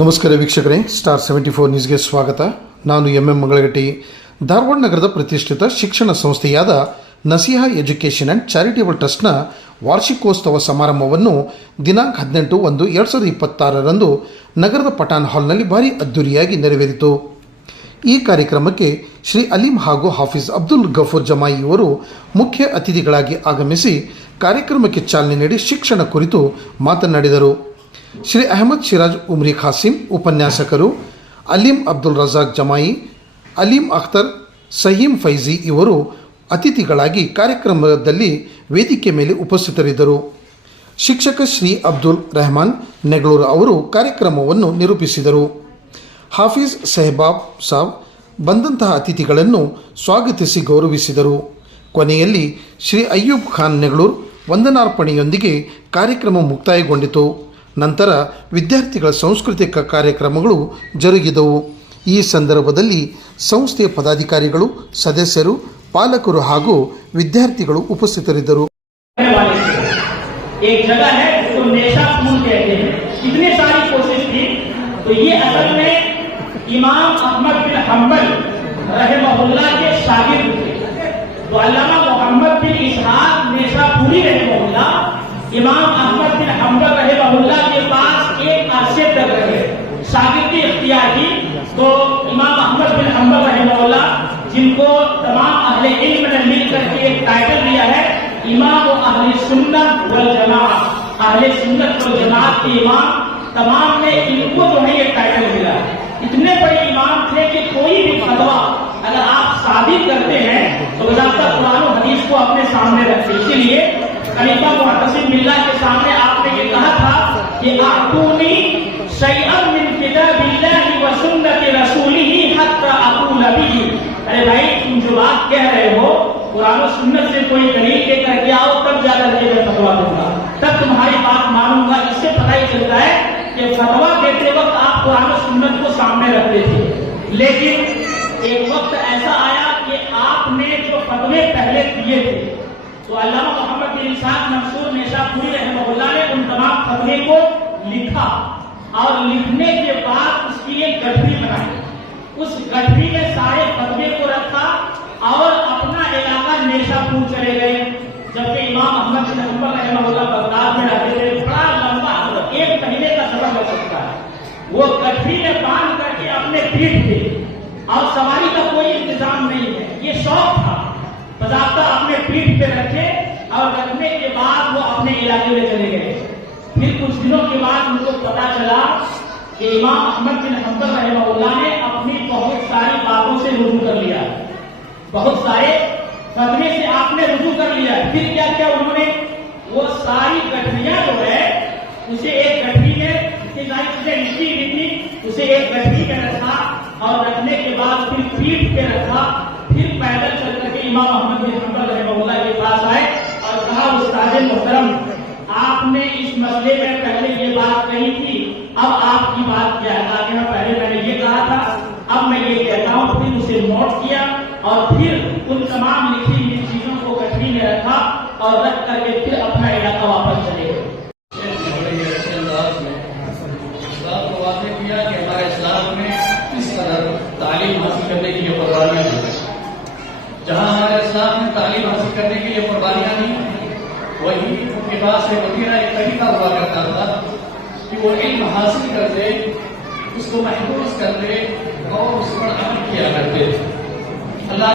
ನಮಸ್ಕಾರ ವೀಕ್ಷಕರೇ, ಸ್ಟಾರ್ 74 ನ್ಯೂಸ್ಗೆ ಸ್ವಾಗತ. ನಾನು ಎಂ ಮಂಗಳಗಟ್ಟಿ. ಧಾರವಾಡ ನಗರದ ಪ್ರತಿಷ್ಠಿತ ಶಿಕ್ಷಣ ಸಂಸ್ಥೆಯಾದ ನಸಿಹಾ ಎಜುಕೇಷನ್ ಆ್ಯಂಡ್ ಚಾರಿಟೇಬಲ್ ಟ್ರಸ್ಟ್ನ ವಾರ್ಷಿಕೋತ್ಸವ ಸಮಾರಂಭವನ್ನು ದಿನಾಂಕ 18/1/2026 ನಗರದ ಪಠಾಣ್ ಹಾಲ್ನಲ್ಲಿ ಭಾರಿ ಅದ್ದೂರಿಯಾಗಿ ನೆರವೇರಿತು. ಈ ಕಾರ್ಯಕ್ರಮಕ್ಕೆ ಶ್ರೀ ಅಲೀಂ ಹಾಗೂ ಹಾಫಿಜ್ ಅಬ್ದುಲ್ ಗಫೂರ್ ಜಮಾಯಿ ಇವರು ಮುಖ್ಯ ಅತಿಥಿಗಳಾಗಿ ಆಗಮಿಸಿ ಕಾರ್ಯಕ್ರಮಕ್ಕೆ ಚಾಲನೆ ನೀಡಿ ಶಿಕ್ಷಣ ಕುರಿತು ಮಾತನಾಡಿದರು. ಶ್ರೀ ಅಹಮದ್ ಶಿರಾಜ್ ಉಮ್ರಿ ಖಾಸಿಂ ಉಪನ್ಯಾಸಕರು, ಅಲೀಂ ಅಬ್ದುಲ್ ರಜಾಕ್ ಜಮಾಯಿ, ಅಲೀಂ ಅಖ್ತರ್, ಸಹೀಂ ಫೈಜಿ ಇವರು ಅತಿಥಿಗಳಾಗಿ ಕಾರ್ಯಕ್ರಮದಲ್ಲಿ ವೇದಿಕೆ ಮೇಲೆ ಉಪಸ್ಥಿತರಿದ್ದರು. ಶಿಕ್ಷಕ ಶ್ರೀ ಅಬ್ದುಲ್ ರೆಹಮಾನ್ ನೆಗಳೂರು ಅವರು ಕಾರ್ಯಕ್ರಮವನ್ನು ನಿರೂಪಿಸಿದರು. ಹಾಫೀಜ್ ಸೆಹಬಾಬ್ ಸಾಬ್ ಬಂದಂತಹ ಅತಿಥಿಗಳನ್ನು ಸ್ವಾಗತಿಸಿ ಗೌರವಿಸಿದರು. ಕೊನೆಯಲ್ಲಿ ಶ್ರೀ ಅಯ್ಯೂಬ್ ಖಾನ್ ನೆಗಳೂರು ವಂದನಾರ್ಪಣೆಯೊಂದಿಗೆ ಕಾರ್ಯಕ್ರಮ ಮುಕ್ತಾಯಗೊಂಡಿತು. ನಂತರ ವಿದ್ಯಾರ್ಥಿಗಳ ಸಾಂಸ್ಕೃತಿಕ ಕಾರ್ಯಕ್ರಮಗಳು ಜರುಗಿದವು. ಈ ಸಂದರ್ಭದಲ್ಲಿ ಸಂಸ್ಥೆಯ ಪದಾಧಿಕಾರಿಗಳು, ಸದಸ್ಯರು, ಪಾಲಕರು ಹಾಗೂ ವಿದ್ಯಾರ್ಥಿಗಳು ಉಪಸ್ಥಿತರಿದ್ದರು. एक जगह है जिसको नेशापुर कहते हैं. कितने सारी कोशिश की तो ये असल में इमाम अहमद बिन हम्बल रहमहुल्लाह के शागिर्द थे. तो अल्लामा मोहम्मद बिन इसहाक नेशापुरी रहमहुल्लाह इमाम अहमद बिन हम्बल रहमहुल्लाह के पास एक अरसे तक रहे, शागिर्दी इख्तियार की. तो इमाम अहमद बिन हम्बल रहमहुल्लाह जिनको तमाम अहले इल्म ने मिलकर के एक टाइटल दिया है इमाम अहले सुन्नत वल जमाअत, अहले सुन्नत वल जमाअत के इमाम, तमाम ने इनको जो है ये टाइटल मिला. इतने बड़े इमाम थे कि कोई भी फतवा अगर आप साबित करते हैं तो बजाता कुरान और हदीस को अपने सामने रखते. इसीलिए खलीफा मुअत्तसिम बिल्लाह के सामने आपने ये कहा था कि आतूनी शैअन मिन किताबिल्लाहि व सुन्नति रसूलिही हत्ता अक़ूल बिही. अरे भाई, तुम जो बात कह रहे हो कुरान और सुन्नत से कोई दलील लेकर के आओ, तब जाकर के मैं फतवा दूंगा, तब तुम्हारी बात मानूंगा. इससे पता ही चलता है कि फतवा देते वक्त आप कुरान और सुन्नत को सामने रखते थे. लेकिन एक वक्त ऐसा आया कि आपने जो फतवे पहले दिए थे तो अल्लामा मोहम्मद बिन इसहाक मंसूर नेशापुरी रहमहुल्लाह ने उन तमाम फतवे को लिखा और लिखने के बाद उसकी एक गठरी बनाई. उस गठरी में सारे फतवे को रखा और अपना इलाका नेशापुर चले गए. जबकि इमाम अहमद बिन हम्बल रहमहुल्लाह बगदाद में रहते थे. बड़ा लंबा, एक महीने का सफर लग सकता है. वो गठरी में बांध करके अपने पीठ पे, और सवारी का कोई इंतजाम नहीं है, ये शौक था, बजाता अपने पीठ पे रखे और रखने के बाद वो अपने इलाके में चले गए. फिर कुछ दिनों के बाद उनको पता चला कि इमाम अहमद बिन हम्बल रहमहुल्लाह ने अपनी बहुत सारी बातों से रुजू कर लिया, बहुत सारे फतवे से आपने रुजू कर लिया. फिर क्या किया उन्होंने, वो सारी गठरियां जो है उसे एक गठरी में लिखी थी, उसे एक गठरी में रखा और रखने के बाद फिर पीठ पे रखा. फिर पैदल चल करके इमाम अहमद बिन हम्बल रहमहुल्लाह के पास आए और कहा, उस्ताद मोहतरम, आपने इस मसले में पहले ये बात कही थी, अब आपकी बात क्या है? पहले मैंने ये कहा था, अब मैं ये कहता हूँ. फिर उसे नोट किया और फिर उन तमाम लिखी हुई चीजों को गठरी में रखा और रख करके फिर अपना इलाका वापस चले गए. किया कि हमारे इस्लाम में किस तरह तालीम हासिल करने के लिए कुर्बानियां दी. जहां हमारे इस्लाम में तालीम हासिल करने के लिए कुर्बानियां दी, वही उनके पास एक वतीरा, एक तरीका हुआ करता था कि वो इल्म हासिल कर दे, उसको महफूज कर दे और उस पर अमल किया करते. अल्लाह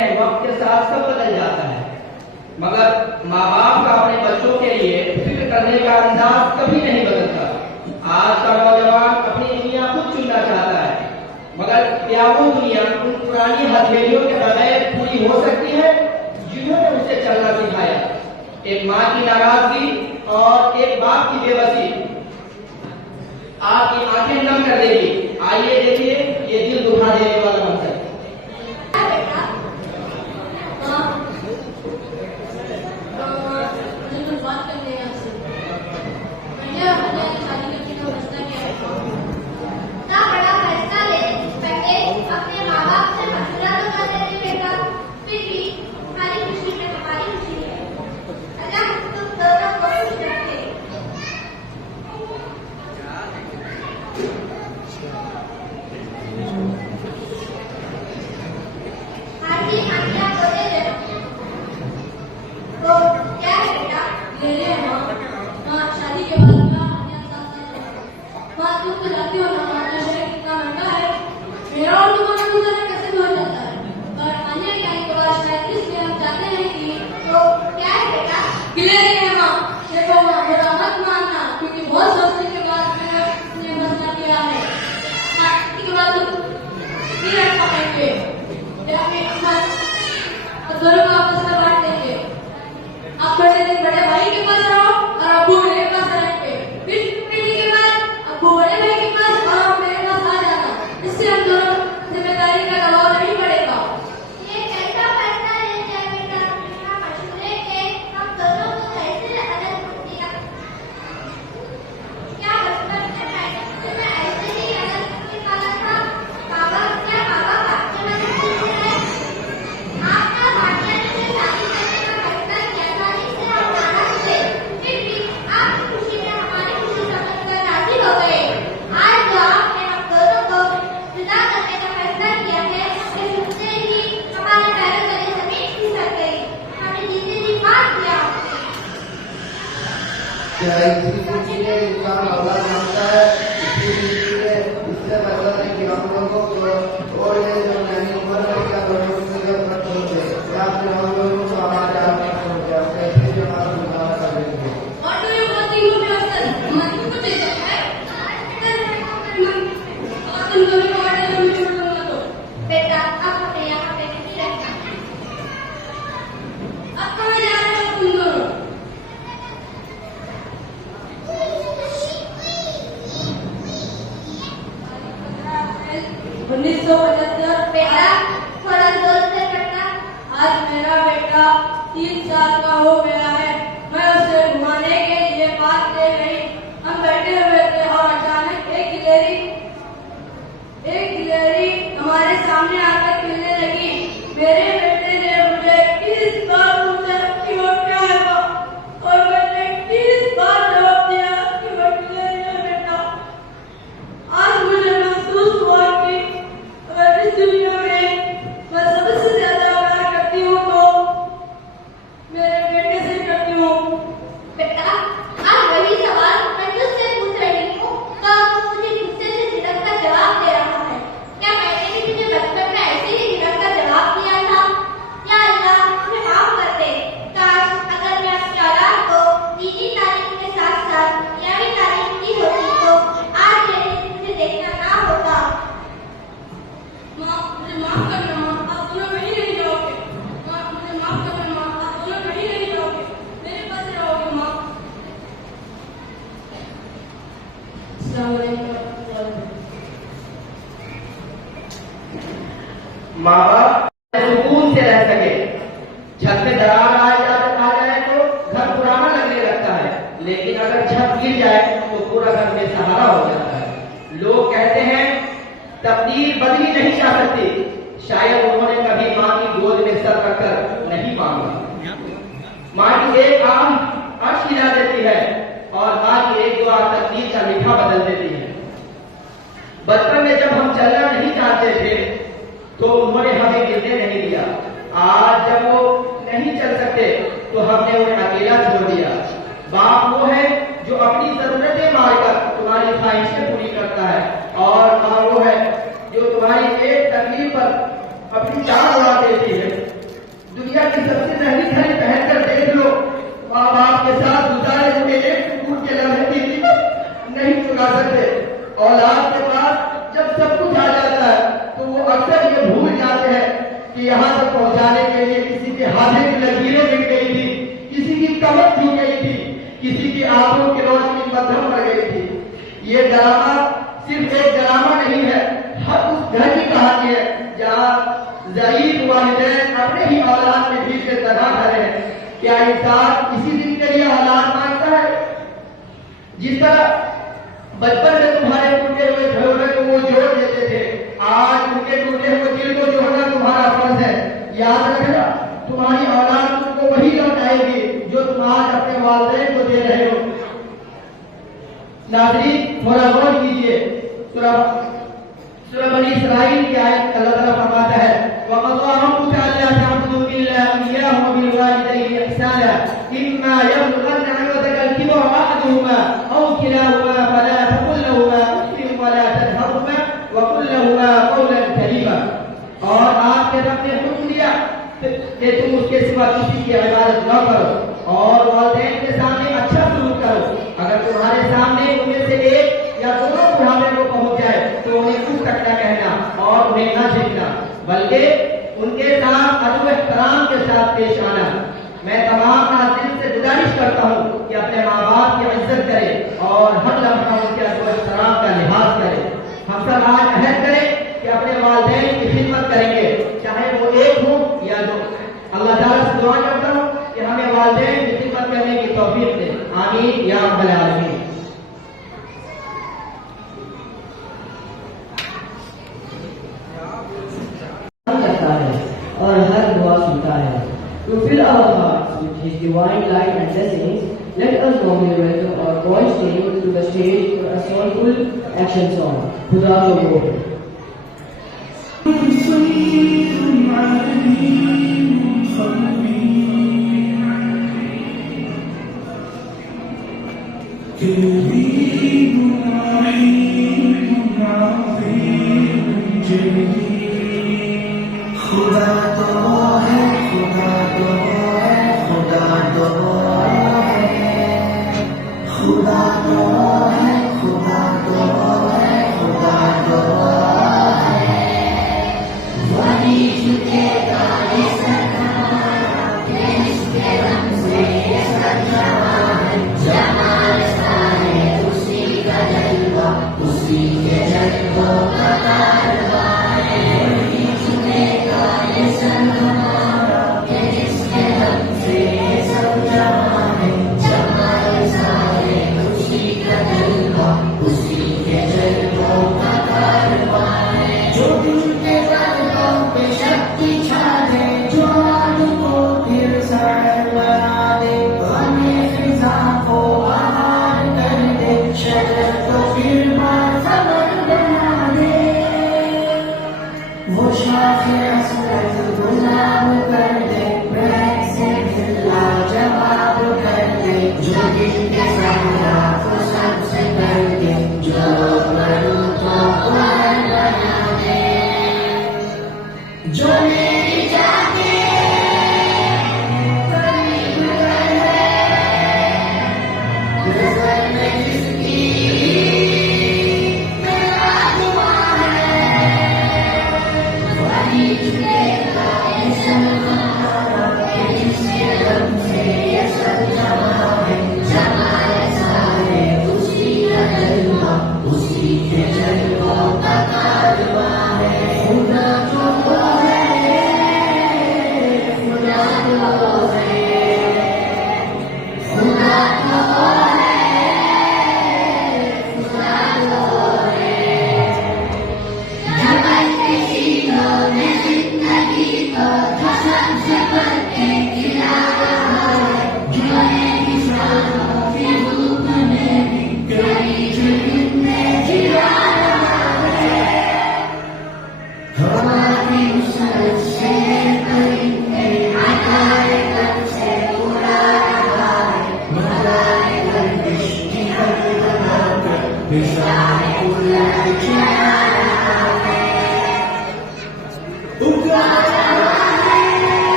وقت کے ساتھ سب بدل جاتا ہے، مگر ماں باپ کا اپنے بچوں کے لیے فکر کرنے کا انداز کبھی نہیں بدلتا۔ آج کا نوجوان اپنی دنیا خود چننا چاہتا ہے، مگر کیا وہ دنیا ان پرانی ہتھیلیوں کے بغیر پوری ہو سکتی ہے جنہوں نے اسے چلنا سکھایا؟ ایک ماں کی ناراضگی اور ایک باپ کی بے بسی آپ کی آنکھیں نم کر دے گی۔ آئیے دیکھیے یہ دل دکھا دینے والا منظر۔ बड़े भाई के पास रहो और अबू मेरे पास रहेंगे, फिर पीढ़ी के बाद अबू बड़े भाई के पास और आप मेरे पास आ जाना। इससे हम दोनों जिम्मेदारी का दबाव नहीं पड़ेगा। ये कैसा फैसला ले लिया बेटा? बिना मशवरे के हम दोनों को कैसे अलग कर दिया? क्या बचपन में मैं ऐसे ही अलग निकाला था? बाबा क्या बाबा आपके मन में है? आपका भाटिया ने शादी करने का फैसला किया था, इससे हम नाराज थे, फिर भी आपकी खुशी में हमारी खुशी समझकर राजी हो गए। आज जो आपने हम दोनों को जुदा करने का फैसला किया है, ये सुनते ही हमारे पैरों तले जमीन खिसक गई। हमें जीते जी मार दिया आपने। क्या इसी खुशी में इंसान अल्लाह जानता है? इसी खुशी में इससे मतलब है कि हम लोगों को और ये जो नई उम्र में क्या लोगों की जरूरत मत होते या फिर हम लोगों को हमारे आप में हो गया कैसे जो हमारा गुजारा कर देंगे। What do you want to do, Master? मन कुछ ऐसा है? और तुम दोनों को आटे में छोड़ दूंगा तो बेटा अब हमें यहाँ पे नहीं रहना। अब कहाँ जा रहे हो तुम दोनों? 1975 बेटा थोड़ा जोर से पढ़ना। आज मेरा बेटा 3 साल का हो गया है। मैं उसे घुमाने के लिए पार्क ले गई। हम बैठे हुए थे और अचानक एक गिलहरी हमारे सामने आकर खेलने लगी। मेरे बेटे ने मुझे 30 बार पूछा कि वो क्या है और मैंने 30 बार जवाब दिया कि वो गिलहरी है बेटा। आज मुझे महसूस हुआ कि अगर इस दुनिया में मैं सबसे ज्यादा प्यार करती हूँ तो मेरे बेटे से करती हूँ। बेटा आज वही सवाल मैं तुझसे पूछ रही हूँ, तो तू मुझे गुस्से से झिड़क कर जवाब दे रहा है। क्या मैंने भी तुझे बचपन में ऐसे ही झिड़क कर जवाब दिया था? या अल्लाह मुझे माफ कर दे। काश अगर मैं अपनी औलाद को दीनी तालीम के साथ साथ दुनियावी तालीम की होती तो आज ये दिन मुझे देखना ना होता। माँ मुझे माफ करना माँ, आप दोनों कहीं नहीं जाओगे। माँ मुझे माफ करना माँ, आप दोनों कहीं नहीं जाओगे, मेरे पास रहोगे माँ। अस्सलाम वालेकुम। माँ बाप सुकून से रह सके। छत में दरार आ जाए तो घर पुराना लगने लगता है, लेकिन अगर छत गिर जाए तो पूरा घर बेसहारा हो जाता है। लोग कहते हैं तकदीर बदली नहीं जा सकती। शायद उन्होंने कभी माँ की गोद में सर रखकर नहीं मांगा। माँ की एक आम अर्श हिला देती है और माँ की एक दुआ तकदीर का मीठा बदल देती है। बचपन में जब हम चलना नहीं जानते थे तो उन्होंने हमें गिरने नहीं दिया। आज जब वो नहीं चल सकते तो हमने उन्हें अकेला छोड़ दिया। बाप वो है जो अपनी जरूरतें मारकर तुम्हारी ख्वाहिशें पूरी करता है, और माँ वो है जो तुम्हारी एक तकलीफ पर अपनी जान उड़ा देती है। तक पहुंचाने के लिए किसी के हाथे की लकीरें मिट गई थी, किसी की कमर झुक गई थी, किसी की आंखों की रोशनी मध्यम पड़ गई थी। ये ड्रामा सिर्फ एक ड्रामा नहीं है, हर उस घर की कहानी है जहाँ ज़ईफ वालिदैन अपने ही औलाद के बीच से दगा खड़े हैं। क्या इंसान इसी दिन के लिए औलाद मांगता है? जिस तरह बचपन में तुम्हारे टूटे हुए खिलौने को वो जोड़ देते थे, आज उनके टूटे हुए दिल को जोड़ना तुम्हारा फर्ज है। याद रखना, तुम्हारी औलाद तुमको वही लौटाएगी जो तुम आज अपने वालिदैन को दे रहे हो। नाज़रीन, थोड़ा गौर कीजिए। सूरह बनी इसराइल की आयत अल्लाह ताला फरमाता है, वक़ज़ा रब्बुका अल्ला तअबुदू इल्ला इय्याहु व बिल वालिदैनि इहसाना इम्मा यब्लुगन्ना इंदका अल-किबरा अहदुहुमा अव किलाहुमा फला तक़ुल लहुमा उफ़्फ़िन व ला तनहरहुमा व क़ुल लहुमा क़ौलन करीमा। और आपके रब ने हुक्म दिया कि तुम उसके सिवा किसी की इबादत न करो और वालिदैन के सामने अच्छा सलूक करो। अगर तुम्हारे सामने उनमें से एक या दोनों बुढ़ापे को पहुंच जाए तो उन्हें कुछ तक न कहना और उन्हें न झिकना, बल्कि उनके साथ अदब एहतराम के साथ पेश आना। मैं तमाम नाज़रीन से गुजारिश करता हूँ कि अपने माँ बाप की इज्जत करें और हर लम्हा उनके अदब एहतराम का लिहाज करें। हम सब आज अहद करें कि अपने वालिदैन की खिदमत करेंगे, चाहे वो एक हो या दो। अल्लाह ताला से दुआ करता हूँ कि हमें वालिदैन की खिदमत करने की तौफीक दे। आमीन या रब्बल आलमीन। करता है और हर दुआ सुनता है। To fill our hearts with His divine light and blessings, let us warmly welcome our voice team to the stage for a soulful action song, Khuda Ko Wo. खुदा तो है, खुदा तो है, खुदा तो है, खुदा तो है, खुदा तो है, खुदा तो है।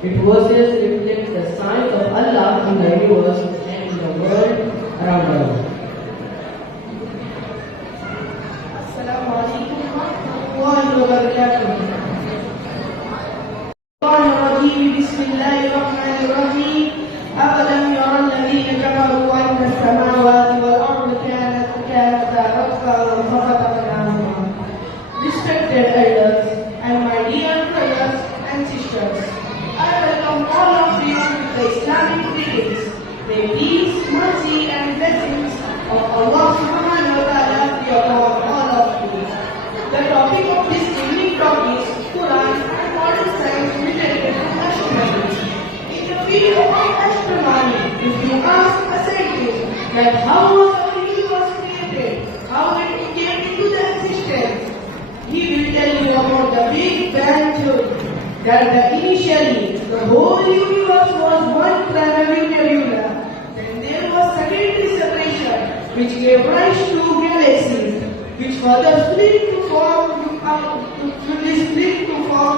Its verses reflect the signs of Allah in the universe and in the world around us. السلام عليكم ورحمة الله وبركاته. الشيطان الرجيم بسم الله الرحمن الرحيم. أفلم يرى الذين كفروا أن السماوات والأرض كانتا رتقا ففتقناهما. Respected elders and my dear brothers and sisters, I welcome all of you to the Islamic greetings. May peace, mercy and blessings of Allah subhanahu wa ta'ala be upon all of you. The topic of this evening talk is Quran and modern science related to astronomy. In the field of astronomy, if you ask a scientist that how was our universe created, how it came into the existence, he will tell you about the Big Bang theory. That initially the whole universe was one primary nebula. Then there was secondary separation, which gave rise to galaxies, which further split to form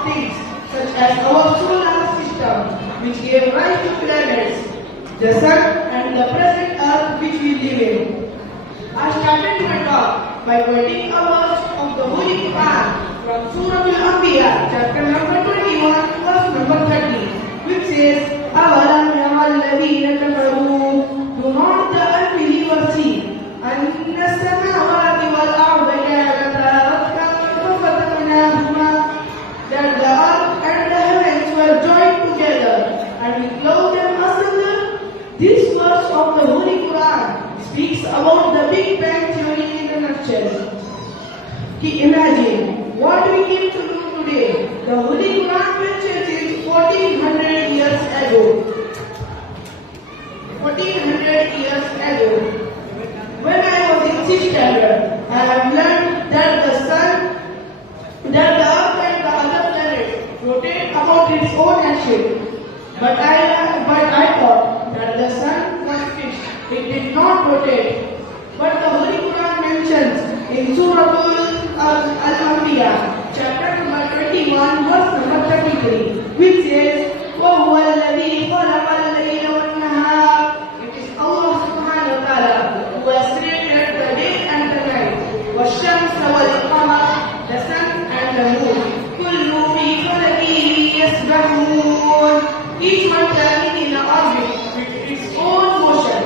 things such as our solar system, which gave rise to planets, the sun, and the present Earth which we live in. I started my talk by quoting a verse of the Holy Quran from Surah Al-Anbiya, chapter number 21, verse number 30, which says, أَوَلَمْ يَرَ الَّذِينَ كَفَرُوا. Do not the unbelievers see أَنَّ السَّمَاوَاتِ وَالْأَرْضَ كَانَتَا رَتْقًا فَفَتَقْنَاهُمَا. That the earth and the heavens were joined together, and we clothed them asunder. This verse of the Holy Quran speaks about the Big Bang theory in a nutshell. Imagine what we came to do today. The Holy Quran mentions it 1400 years ago. 1400 years ago. When I was in 6th standard, I have learned that the sun, that the earth and the other planets rotate about its own axis. But I thought that the sun was fixed. It did not rotate. But the Holy Quran mentions in Surah Al-Anbiya, chapter number 21, verse number 33, which says, وَهُوَ الَّذِي خَلَقَ اللَّيْلَ وَالنَّهَارَ. It is Allah subhanahu wa ta'ala who has created the day and the night. وَالشَّمْسَ وَالْقَمَرَ, the sun and the moon. كُلٌّ فِي فَلَكِهِ يَسْبَحُونَ. Each one traveling in an orbit with its own motion.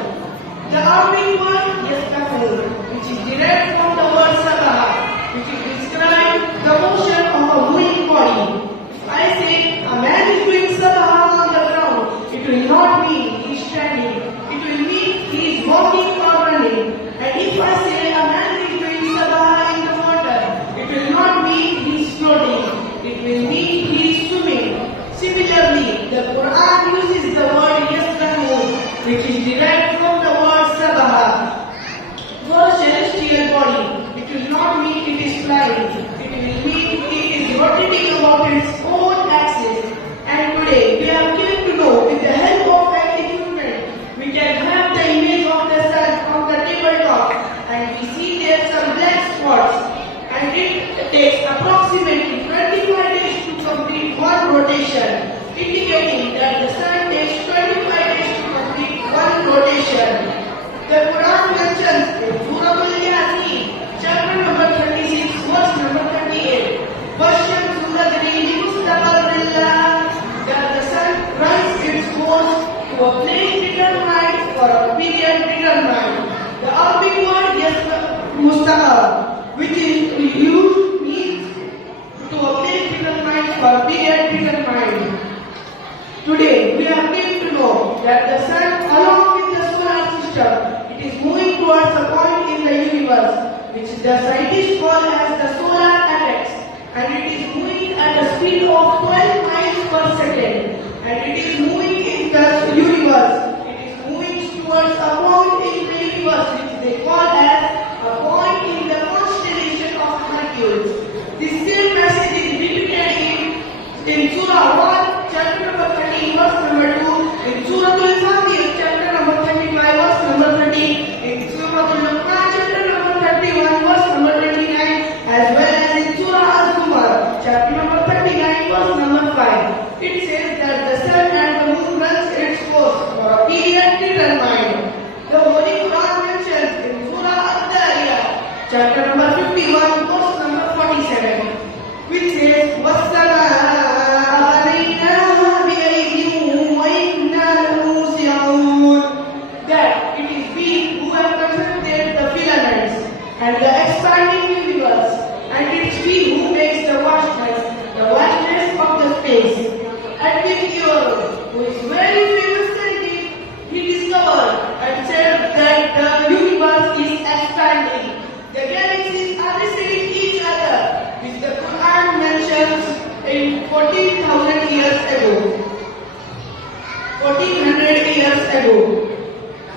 The orbit word يَسْبَحُونَ, which is derived from the word sabaha, which is describe the motion of a moving body. If I say a man is doing sabaha on the ground, it will not mean he is standing. It will mean he is walking or running. And if I say a man is doing sabaha in the water, it will not mean he is floating. It will mean he is swimming. Similarly, the Quran uses the word yasbahun, which is derived from the word sabaha. Mustaqab, which is used means to obtain predetermined for period predetermined. Today, we are pleased to know that the sun, along with the solar system, it is moving towards a point in the universe, which the scientists call as the solar apex, and it is moving at a speed of 12 miles per second, and it is moving in the universe. It is moving towards a point in the universe, which they call as a point in the constellation of Hercules. This same message is repeated in Surah 1, chapter number 30, verse number 2, in Surah Al-Fatir, chapter number 35, verse number 30, in Surah Al-Luqman, chapter number 31, verse number 29, as well as in Surah Al-Zumar, chapter number 39, verse number 5. It says that the sun and the moon runs its course for a period determined. The Holy Quran mentions in Surah Al-Dariyah, chapter number 51, verse number 47, which says, وَالسَّمَاءَ بَنَيْنَاهَا بِأَيْدٍ وَإِنَّا لَمُوسِعُونَ, that it is we who have constructed the filaments and the expanding universe, and it's we who makes the vastness of the space. Edwin Europe, who is very famous scientist, he discovered and said that the universe is expanding. The galaxies are receding each other, which the Quran mentions in 14,000 years ago. 1400 years ago.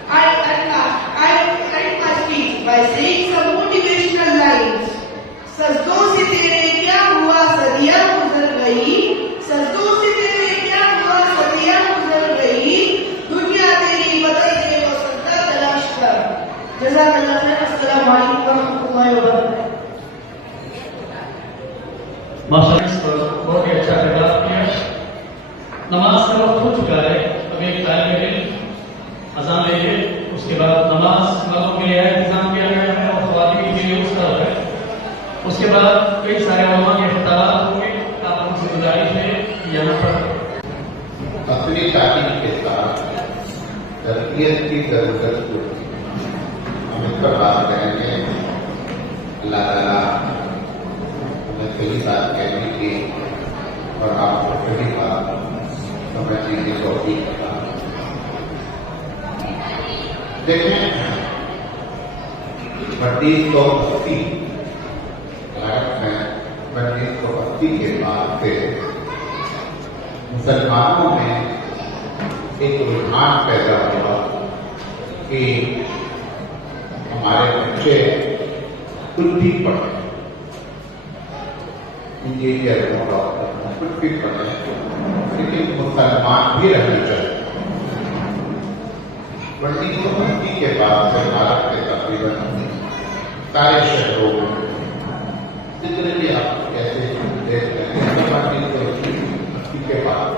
I end my speech by saying some motivational lines. सजदों से तेरे क्या हुआ सदियां गुजर गई, सजदों से तेरे क्या हुआ सदियां गुजर गई, दुनिया तेरी बदल दे वो सजदा तलाश कर। जज़ाकल्लाह खैर। अस्सलामु अलैकुम व रहमतुल्लाहि व बरकातहू। माशाअल्लाह पर बहुत ही अच्छा खिताब किया। नमाज का वक्त हो चुका है, अब एक तालिब इल्म अजान लेंगे, उसके बाद नमाज वालों के लिए इंतजाम किया गया है और ख्वातीन के लिए उसका है। उसके बाद कई सारे उलमा के खिताब होंगे। आप उनसे गुजारिश है कि यहाँ पर अपनी तालीम के साथ तरबियत की जरूरत होती है। हम इस पर बात करेंगे। अल्लाह ताला हमें सही बात कहने की और आपको सही बात समझने की तौफीक अता फरमाए। देखें, 1980 भारत में 1980 के बाद से मुसलमानों में एक रुझान पैदा हुआ कि हमारे बच्चे कुछ भी पढ़े, इंजीनियर हो, डॉक्टर हो, कुछ भी पढ़े, लेकिन मुसलमान भी रहना चाहिए। 1980 के बाद से भारत के तकरीबन सारे शहरों में जितने भी आप कैसे देख रहे हैं, 1980 के बाद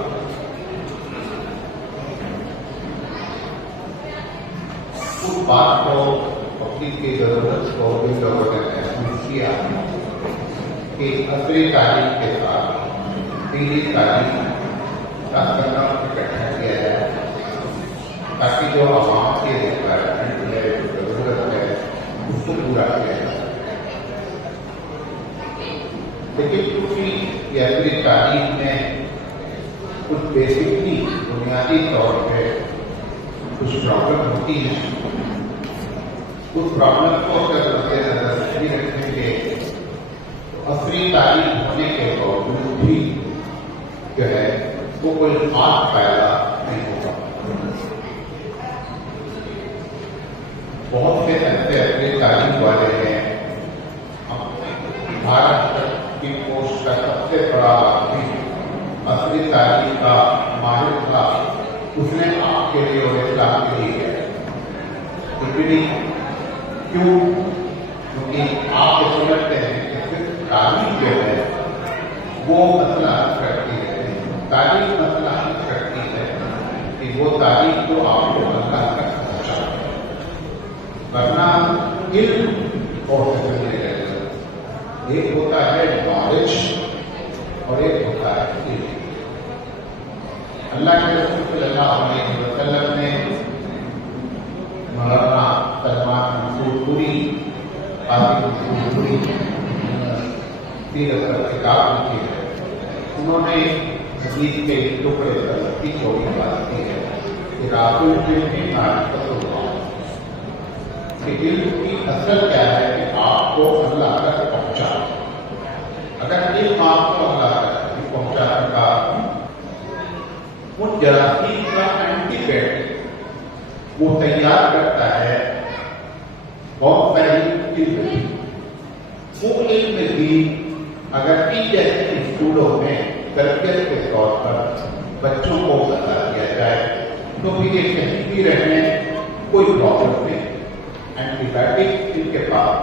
उस बात को, अपनी की जरूरत को भी लोगों ने महसूस किया कि असली तारीख के साथ पीली तारीख का संगम इकट्ठा किया जाए, ताकि जो आवाम की रिक्वायरमेंट है, जो जरूरत है, उसको पूरा किया जाए। लेकिन क्योंकि ये असली तारीख में कुछ बेसिकली बुनियादी तौर पे कुछ प्रॉब्लम होती है, उस प्रॉब्लम को अगर मद्देनजर नहीं रखेंगे तो असली तारीख होने के बावजूद भी जो है वो कोई खास फायदा नहीं होगा। बहुत से ऐसे असली तारीख वाले हैं। भारत की पोस्ट का सबसे बड़ा आदमी असली तारीख का माहिर था, उसने आपके लिए और इस्लाम के लिए क्यों? क्योंकि आप समझते हैं कि सिर्फ तारीख जो है वो मसला करती है, तारीख मसला करती है कि वो तारीख को आपको अल्लाह तक पहुंचा, वरना इल्म और एक होता है नॉलेज और एक होता है इल्म। अल्लाह के रसूल सल्लल्लाहु अलैहि वसल्लम ने मौलाना सलमान मंसूर पुरी सीरत पर किताब लिखी है, उन्होंने हदीस के टुकड़े पर की छोटी बात की है कि राहुल के कि इल्म की असल क्या है कि आपको अल्लाह तक पहुंचा। अगर इल्म आपको अल्लाह तक पहुंचाने का उन जरासीम का एंटीबायोटिक वो तैयार करता है बहुत पहले इल्म। वो इल्म भी अगर इन जैसे स्कूलों में तरबियत के तौर पर बच्चों को बता दिया जाए तो फिर ये कहीं भी रहने कोई प्रॉब्लम नहीं। एंटीबायोटिक इनके पास,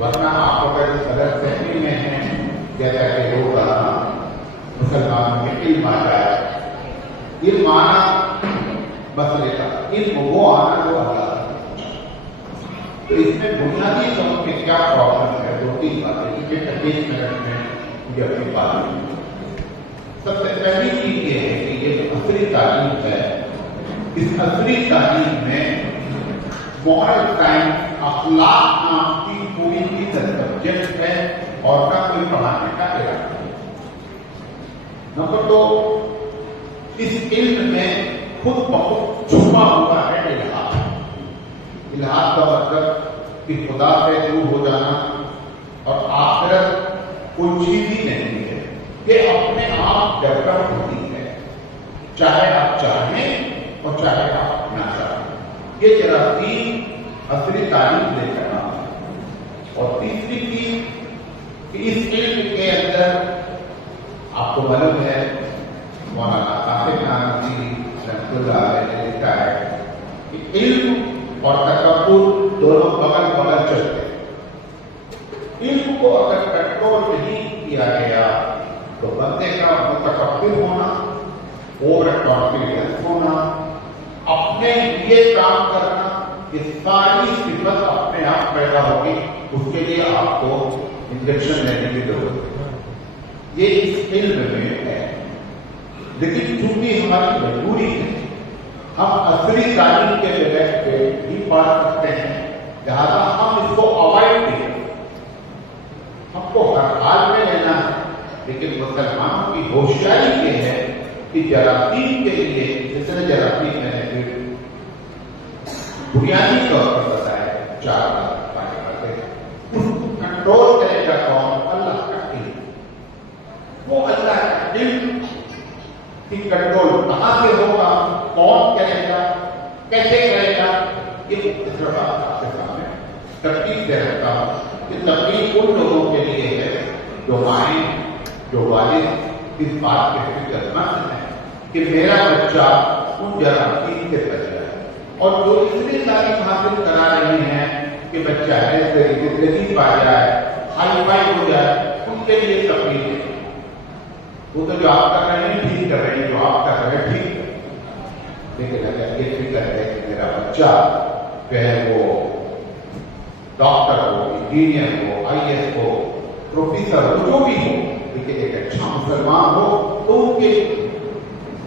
वरना आप अगर गलत फहमी में हैं जैसा कि होगा मुसलमानों में इल्म आ जाए, इल्म आना मसले का, इल्म वो आना जो अल्लाह। तो इसमें बुनियादी तौर पे क्या प्रॉब्लम है, 2-3 बातें मुझे 25 मिनट में मुझे अपनी बात करनी है। सबसे पहली चीज ये है कि ये असली तालीम है, इस असली तालीम में मॉरल साइंस, अखलाक नाम की कोई भी सब्जेक्ट है और का कोई पढ़ाने का इरादा नहीं। नंबर 2, इस इल्म में खुद बहुत छुपा हुआ है इल्हाद। इल्हाद का मतलब कि खुदा से दूर हो जाना और आखिरत कोई चीज ही नहीं है, ये अपने आप डेवलप होती है, चाहे आप चाहें और चाहे आप ना चाहें। ये जरासीम असली तालीम लेकर आना। और तीसरी चीज कि इस इल्म के अंदर आपको मालूम है मौलाना आसिफ नानवी रहमतुल्लाह अलैह ने लिखा है कि इल्म और तकब्बुर दोनों बगल बगल चलते हैं। इल्म को अगर कंट्रोल नहीं किया गया तो बंदे का मुतकब्बिर होना, ओवर कॉन्फिडेंस होना, अपने लिए काम करना, ये सारी सिफत अपने आप पैदा होगी। उसके लिए आपको इंजेक्शन लेने की जरूरत है। ये इस इल्म में है, लेकिन चूंकि हमारी मजबूरी है, हम असली तालीम के जगह पे भी पढ़ सकते हैं, लिहाजा हम इसको अवॉइड करें। हमको हर हाल में लेना है, लेकिन मुसलमानों की होशियारी ये है कि जरासीम के लिए जितने जरासीम मैंने फिर बुनियादी तौर पर बताया 4 बात पाने करते हैं, उसको कंट्रोल करेगा कौन? अल्लाह का इल्म। वो अल्लाह का इल्म की कंट्रोल कहां से होगा, कौन करेगा, कैसे करेगा, ये दूसरा बात आपके सामने तरकीब दे रखता हूं। ये तरकीब उन लोगों के लिए है जो माए, जो वालिद इस बात के फिक्रमंद है कि मेरा बच्चा उन जरासीम से बच जाए, और जो इसलिए तालीम हासिल करा रहे हैं कि बच्चा ऐसे जिंदगी पा जाए, हाई फाई हो जाए, उनके लिए तकलीफ है। वो तो जो आप कर रहे हैं ठीक कर रहे हैं, जो आप कर रहे हैं ठीक है, लेकिन अगर ये फिक्र है कि मेरा बच्चा चाहे वो डॉक्टर हो, इंजीनियर हो, IAS हो, प्रोफेसर हो, जो भी हो, लेकिन एक अच्छा मुसलमान हो, तो उनके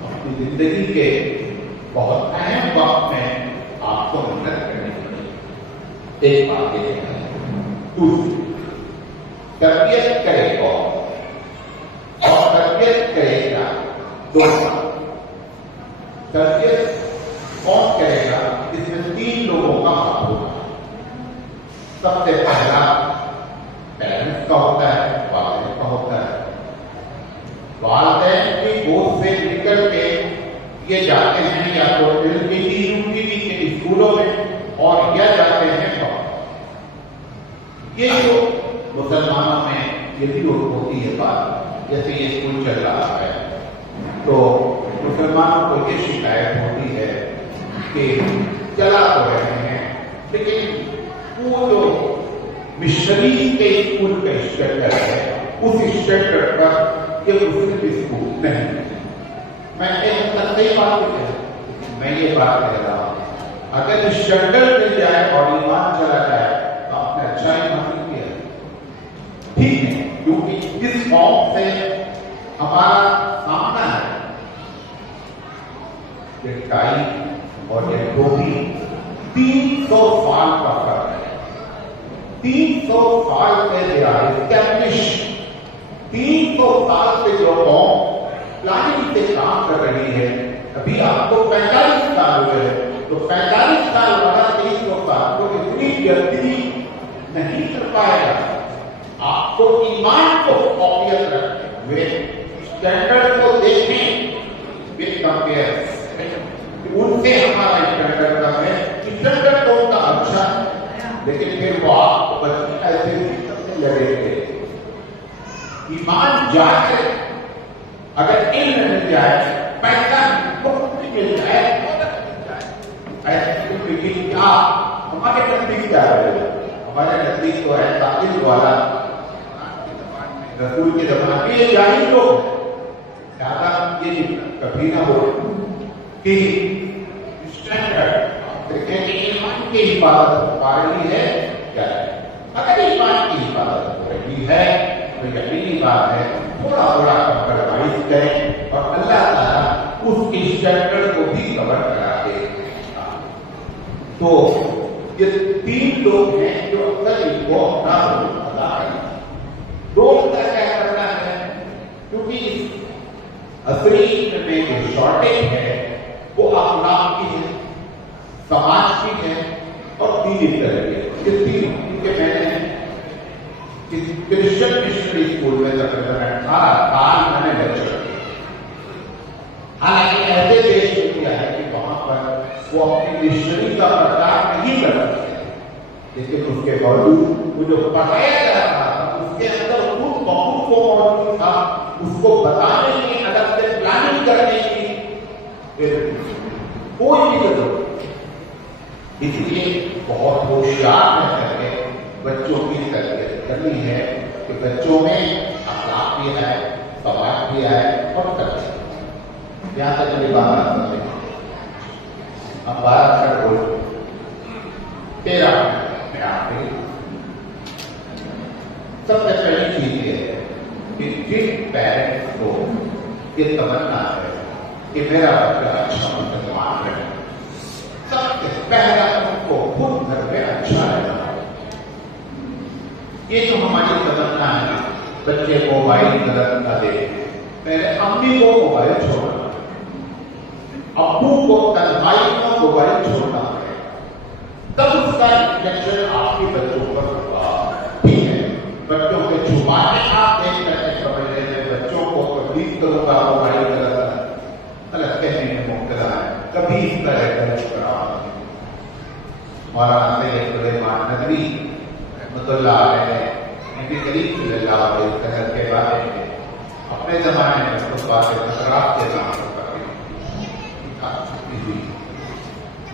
अपनी जिंदगी के बहुत अहम वक्त में आपको मेहनत करनी पड़ेगी। एक बात ये है। दूसरी, तरबियत करेगा और तरबियत करेगा 2 बात। तरबियत कौन करेगा? इसमें 3 लोगों का हाथ होगा। सबसे पहला पेरेंट्स का होता है, वालिदैन का होता है। वालिदैन की गोद से निकल के ये जाते हैं या तो LKG UKG के स्कूलों में, और या जाते हैं बाहर। ये जो मुसलमानों में ये भी होती है बात, जैसे ये स्कूल चल रहा है तो मुसलमानों को ये शिकायत होती है कि चला तो रहे हैं, लेकिन वो जो मिशनरी के स्कूल का स्टैंडर्ड है, उस स्टैंडर्ड पर ये मुस्लिम स्कूल नहीं है। मैं एक सही बात कह रहा हूं, मैं ये बात कह रहा हूं, अगर स्टैंडर्ड मिल जाए और ईमान चला जाए तो आपने अच्छा ही हासिल किया, ठीक है, क्योंकि इस फॉर्म से हमारा सामना है ये टाई और ये टोपी 300 साल का फर्क है। 300 300 साल से they are established. 300 साल से जो कौम प्लानिंग से काम कर रही है, अभी आपको 45 साल हुए हैं, तो 45 साल वाला 300 साल को इतनी जल्दी नहीं कर पाएगा। आपको ईमान को कॉपियत रखते हुए स्टैंडर्ड को देखें, विद कंपेयर उनसे हमारा स्टैंडर्ड कम है। स्टैंडर्ड तो उनका अच्छा है, लेकिन फिर वो आपको ऐसे लड़ेंगे। ईमान जाए, अगर इल्म मिल जाए, पैसा मिल जाए, ऐसे क्या हमारे नजदीक क्या है? हमारे नजदीक तो है ताकिल वाला रसूल के जमाने के जाहिल लोग ज्यादा ये कभी ना हो कि स्टैंडर्ड देखें कि ईमान की हिफाजत हो पा रही है क्या है। अगर ईमान की हिफाजत हो रही है तो यकीनी बात है थोड़ा थोड़ा कम्प्रोमाइज करें और अल्लाह ताला उसकी स्टैंडर्ड को भी कवर करा दे। तो ये 3 लोग हैं जो अक्सर इनको अपना रोल अदा करते हैं। रोल का क्या करना है, क्योंकि असली में जो शॉर्टेज है वो अखलाक की है, समाज की है और दीनी तरह की। ये 3 इनके मैंने क्रिश्चियन मिशनरी स्कूल में तकरीबन 18 साल मैंने लेक्चर किया। हालांकि ऐसे देश में किया है कि वहां पर वो अपनी मिशनरी का प्रचार नहीं कर सकते, लेकिन उसके बावजूद वो जो पढ़ाया जा रहा था उसके अंदर खुद बहुत को मौजूद था, उसको बताने की अलग से प्लानिंग करने की कोई भी जरूरत। इसलिए बहुत होशियार रह करके बच्चों की तरबियत करनी है कि बच्चों में अखलाक भी है, समाज भी है और तरबियत। यहाँ तक मेरी बात करते हैं। अब 12 का बोल 13 में आखिरी सबसे पहली चीज ये है कि जिस पेरेंट्स को ये तमन्ना है कि मेरा बच्चा अच्छा मुसलमान रहे, सबसे पहला उनको खुद घर में अच्छा रहना। ये जो हमारी तमन्ना है ना, बच्चे मोबाइल गलत न दे, पहले अम्मी को मोबाइल छोड़ना, अब्बू को तन्हाई को मोबाइल छोड़ना है, तब उसका इंजेक्शन आपके बच्चों पर होगा। ठीक है, बच्चों के छुपाने आप देख करके समझ लेते, बच्चों को तकलीफ करूंगा मोबाइल गलत कहने में मुमकिन है, कभी इस तरह गलत करा। मौलाना सैयद सुलेमान नदवी रहमतुल्लाह अलैह नबी करीम सल्लल्लाहु अलैहि वसल्लम के बारे में अपने जमाने में उस बात के तकरार के नाम पर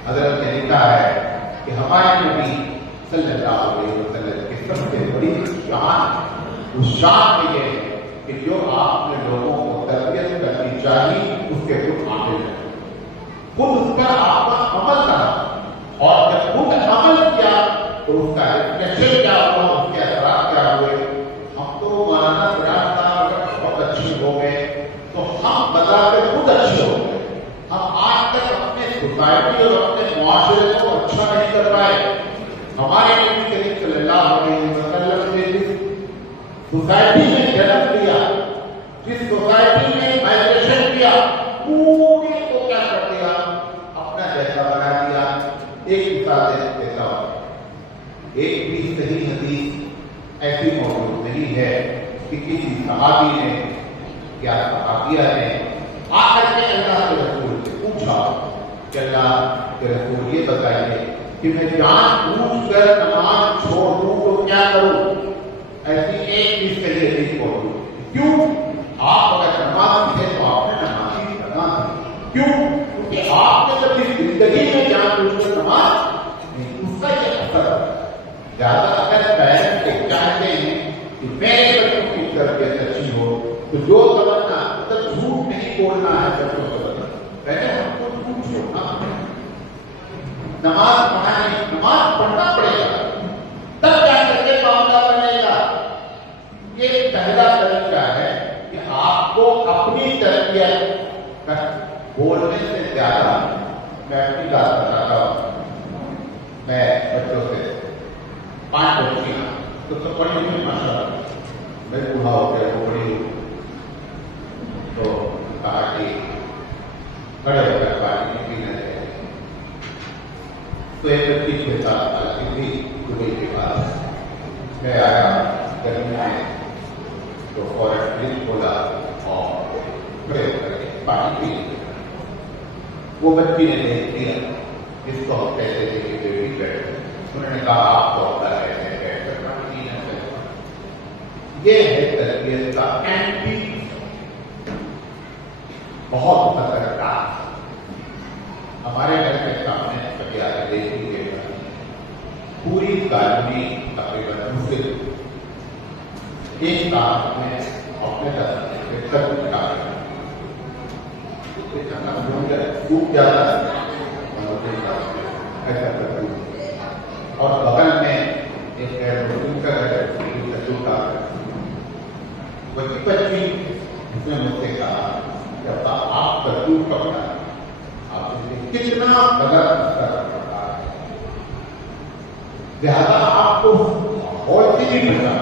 हजरत ने लिखा है कि हमारे नबी सल्लल्लाहु अलैहि वसल्लम की सबसे बड़ी शान ये है कि जो आपने लोगों को तरबियत करनी चाहिए उसके खुद आमिल है, खुद उस पर आपका अमल करा, और जब खुद अमल किया तो उसका रिफ्लेक्शन क्या हुआ, उसके असरात क्या हुए। हम तो मौलाना सिराज साहब अगर बहुत अच्छे हो गए तो हम बताते खुद अच्छे हो गए। हम आज तक अपने सोसाइटी और अपने मुआशरे को अच्छा नहीं कर पाए। हमारे नबी करीम सल्लल्लाहु अलैहि वसल्लम ने जिस सोसाइटी में जन्म लिया, जिस सोसाइटी में माइग्रेशन किया, पूरे को क्या कर दिया, अपना जैसा बना दिया। एक मिसाल देता हूं, एक भी सही हदीस ऐसी मौजूद नहीं है कि किसी सहाबी ने या सहाबिया ने आकर के अल्लाह के रसूल से पूछा कि अल्लाह के रसूल ये बताइए कि मैं जानबूझकर नमाज छोड़ दूं तो क्या करूं। ऐसी एक भी सही हदीस मौजूद। क्यों? आप अगर नमाज थे तो आपने नमाज ही करना है। क्यों? क्योंकि आपने जब इस जिंदगी में जानबूझकर नमाज नहीं, उसका ये असर है। ज्यादा अगर पेरेंट्स को चाहते हैं कि मेरे बच्चों की तरबियत अच्छी हो तो जो तमन्ना मतलब झूठ नहीं बोलना है बच्चों को, पहले हमको झूठ छोड़ना है। नमाज पढ़ना पड़ेगा, तब क्या करके मामला बनेगा। ये पहला तरीका है कि आपको अपनी तरबियत बोलने से ज्यादा, मैं अपनी बात बताता हूं। मैं बच्चों से 5 बच्चियां तो सब पढ़ी हुई माशाल्लाह, मैं बूढ़ा हो गया वो पढ़ी हुई, तो कहा कि खड़े होकर पानी पीने लगे। तो एक व्यक्ति 6-7 साल की थी, दुबई के पास मैं आया गर्मी में, तो फौरन फ्रिज खोला और खड़े होकर पानी पी लिया। वो बच्ची ने देख लिया, इसको हम कैसे देखे बेबी बैठ, उन्होंने कहा आप तो होता है बैठ कर पानी पीना चाहिए। ये है तरबियत का एंटी, बहुत खतरनाक। हमारे घर के सामने पटियाला देखी गई पूरी कॉलोनी तकरीबन मुस्लिम, एक काम में अपने डूब जाता है ऐसा करती, और बगल में एक मुस्लिम का का बच्ची उसने मुझसे कहा जब आप कद्दू पकड़ा आपने कितना गलत असर पड़ता है, ज्यादा आपको और भी नहीं पता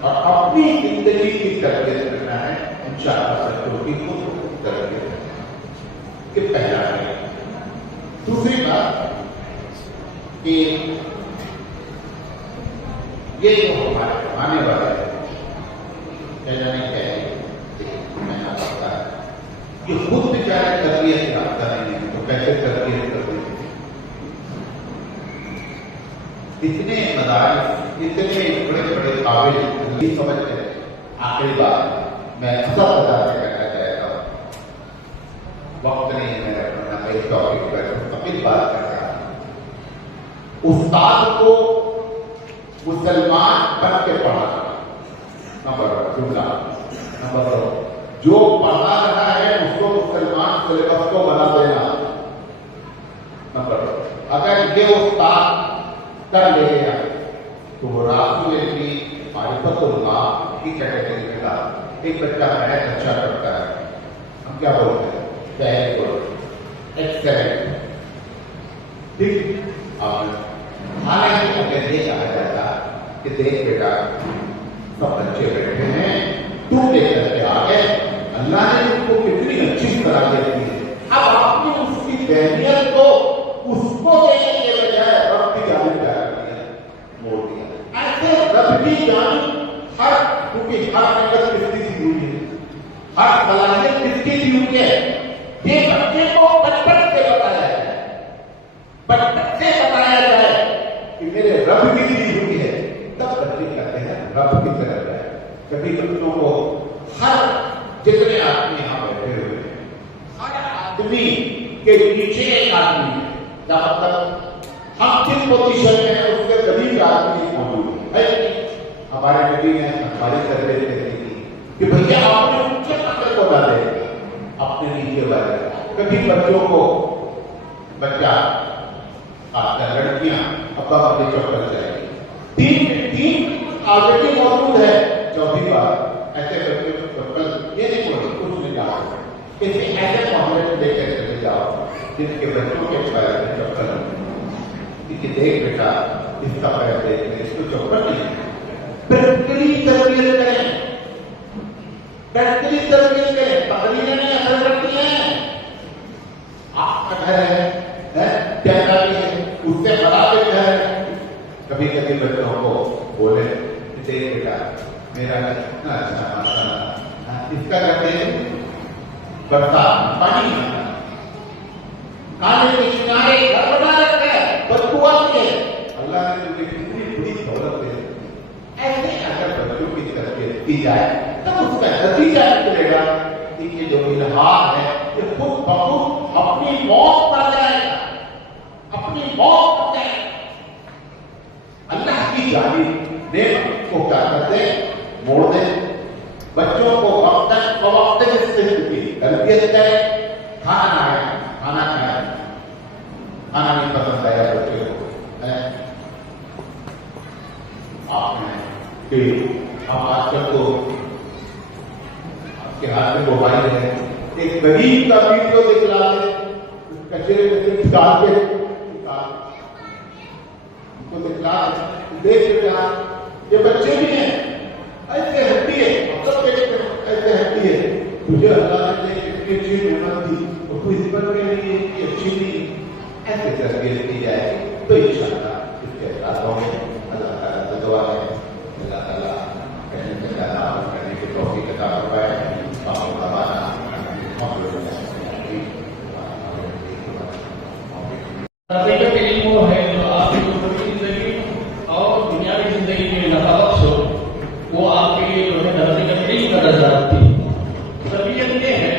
और अपनी जिंदगी की तरबियत करना है। इंशाअल्लाह बच्चों की खुद तरबियत कि पहला है। दूसरी बात कि ये जो हमारे आने वाला है कहना नहीं चाहिए, कहना पड़ता है, ये खुद बेचारे तरबियत याफ्ता नहीं है तो कैसे तरबियत कर देंगे। इतने मदारिस, इतने बड़े बड़े काबिल नहीं समझते। आखिरी बात मैं सब बता के कहना चाहता हूँ, वक्त नहीं है मेरा अपना इस टॉपिक पर अपनी बात कर रहा हूँ। उस्ताद को मुसलमान बन के पढ़ाना, नंबर 2, जो पढ़ा रहा है उसको मुसलमान सिलेबस को बना देना, नंबर 2। अगर ये उस्ताद कर ले गया तो वो रासू की मारिफतुल्लाह की कैटेगरी में था। एक बच्चा मैथ अच्छा करता है, हम क्या बोलते हैं वेरी गुड, एक्सेलेंट, ठीक। हालांकि अगर ये कहा जाता कि देख बेटा सब बच्चे बैठे हैं, तू लेकर के आ गए, अल्लाह ने उसको कितनी अच्छी सलाहियत दी है, अब आपने उसकी अहमियत को उसको देने के बजाय रब की जानिब मोड़ दिया। ऐसे रब की जानिब हर, क्योंकि हर नगर किसकी दी हुई है, हर सलाहियत किसकी दी हुई है, ये बच्चे को बचपन से बताया जाए, बचपन से बताया जाए कि मेरे रब की दी हुई है, तब बच्चे कहते हैं रब की तरफ जाए। कभी बच्चों को हर जितने आदमी यहाँ बैठे हुए हैं, हर आदमी के नीचे एक आदमी है, जहां तक हम किस पोजीशन में है उसके करीब आदमी मौजूद है। हमारे नबी ने हमारी तरबियत की कि भैया आपने ऊंचे पत्थर को डाले अपने नीचे वाले। कभी बच्चों को बच्चा लड़कियां अब्बा अपनी चौकल जाएगी, तीन ऑलरेडी मौजूद है, चौथी बार ऐसे बच्चे चौकल ये नहीं बोलते कुछ नहीं जाओ, इसे ऐसे मामले में लेकर चले जाओ जिनके बच्चों के पैर में चौकल, कि देख बेटा इसका पैर देख, इसको चौकल नहीं, प्रैक्टिकली तरबियत करें, प्रैक्टिकली तरबियत करें, तकरीरें नहीं असर करती हैं। आपका घर है कैसा भी है उससे बड़ा भी घर। कभी कभी बच्चों को बोले देख बेटा मेरा घर कितना अच्छा माशाल्लाह, इसका कहते हैं बरसात पानी खाने के किनारे घर बना रखा है, बदबू आती है, अल्लाह ने मुझे कितनी बड़ी दौलत दे। ऐसे अगर बच्चों की तरबियत की जाए तब उसका नतीजा निकलेगा कि ये जो इल्हाम है ये खुद बखुद अपनी मौत पर जाएगा, अपनी मौत पर जाएगा। अल्लाह की जानिब नेमत को क्या करते मोड़ दे, बच्चों को वक्त की तरबियत करें। खाना है, खाना खाया, खाना नहीं पसंद आया बच्चे को, आपने कि हम आजकल तो आपके हाथ में मोबाइल है, एक गरीब का वीडियो दिखला दे, कचरे में से निकाल के उनको दिखला देख बेटा ये बच्चे भी हैं, ऐसे हट्टी है, मतलब ऐसे हट्टी है, मुझे अल्लाह ने इतनी अच्छी नेमत दी और कोई इस पर के लिए इतनी अच्छी दी, ऐसे तरबियत की जाए तो इंशाअल्लाह इसके रातों में अल्लाह ताला से दुआ है, अल्लाह ताला कहने के काम करने की तौफीक अता फरमाए। हकीकत इल्म वो है जो आपकी दुनियावी जिंदगी और दुनियावी जिंदगी में नफा बख्श हो, वो आपके लिए जो है हकीकत इल्म का दर्जा रखती है। तबीयत ये है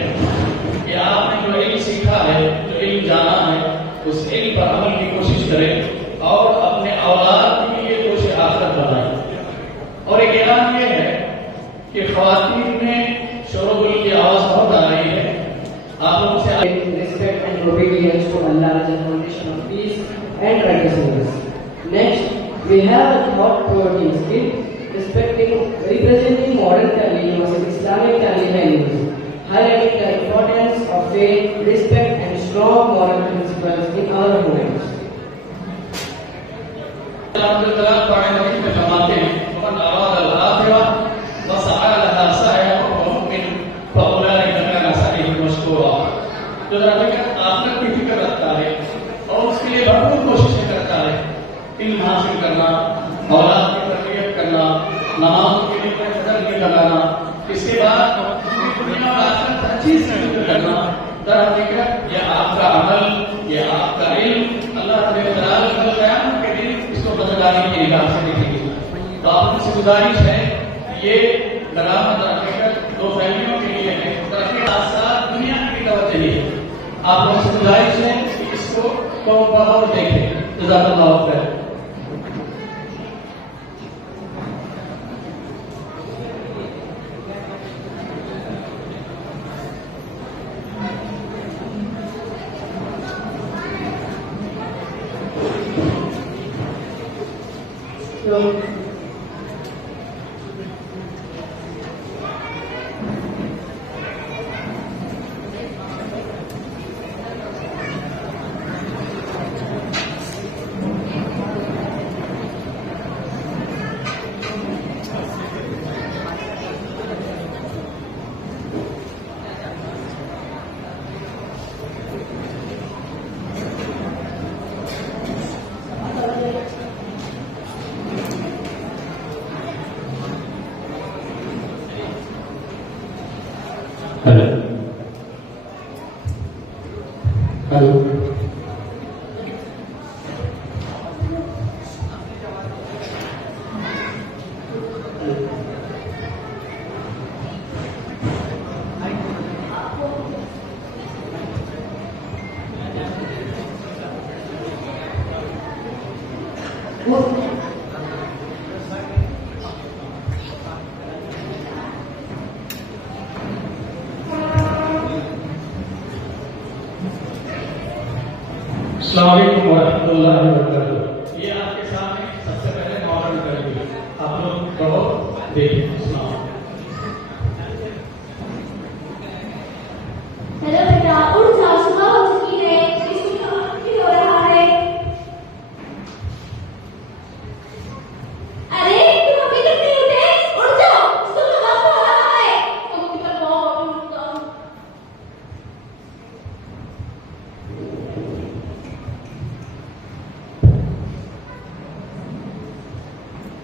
कि आपने जो इल्म सीखा है, जो इल्म जाना है, उस इल्म पर अमल की कोशिश करें और अपने औलाद के लिए कोशिश आखिरत बनाएं। और एक ऐलान ये है कि ख्वातीन में शोरगुल की आवाज बहुत आ रही है, आप लोगों से respect and obedience to Allah as a foundation of peace and righteousness. Next, we have a thought-provoking skill representing modern Talim as Islamic Talim values, highlighting the importance of faith, respect and strong moral principles in our homes. जो आखिरत की फिक्र रखता है और उसके लिए भरपूर कोशिशें करता है, इल्म हासिल करना, औलाद की तरबियत करना, नमाज के लिए कदर नहीं लगाना, इसके बाद दुनिया में आखिरत हर चीज की फिक्र करना, दर हकीकत ये आपका अमल, ये आपका इल्म अल्लाह क़यामत के दिन इसको बदलाने की निगाह से देखेंगे। तो आपसे गुजारिश है, ये दरामद हकीकत दो फैमिलियों के लिए है, तरक्की के साथ दुनिया की तवज्जो है। आप लोगों से गुजारिश है कि इसको तो बहुत देखें। जज़ाकल्लाहु खैर। हेलो अस्सलाम वालेकुम वरहमतुल्लाहि वबरकातुहू। ये आपके सामने सबसे पहले मॉडर्न करेंगे, आप लोग कहो देखिए। हेलो बेटा, उठ जाओ, सुबह हो चुकी है, स्कूल का वक्त भी हो रहा है। अरे तुम अभी तक नहीं उठे? उठ जाओ, स्कूल का वक्त हो रहा है। मम्मी का बहुत उठ जाओ।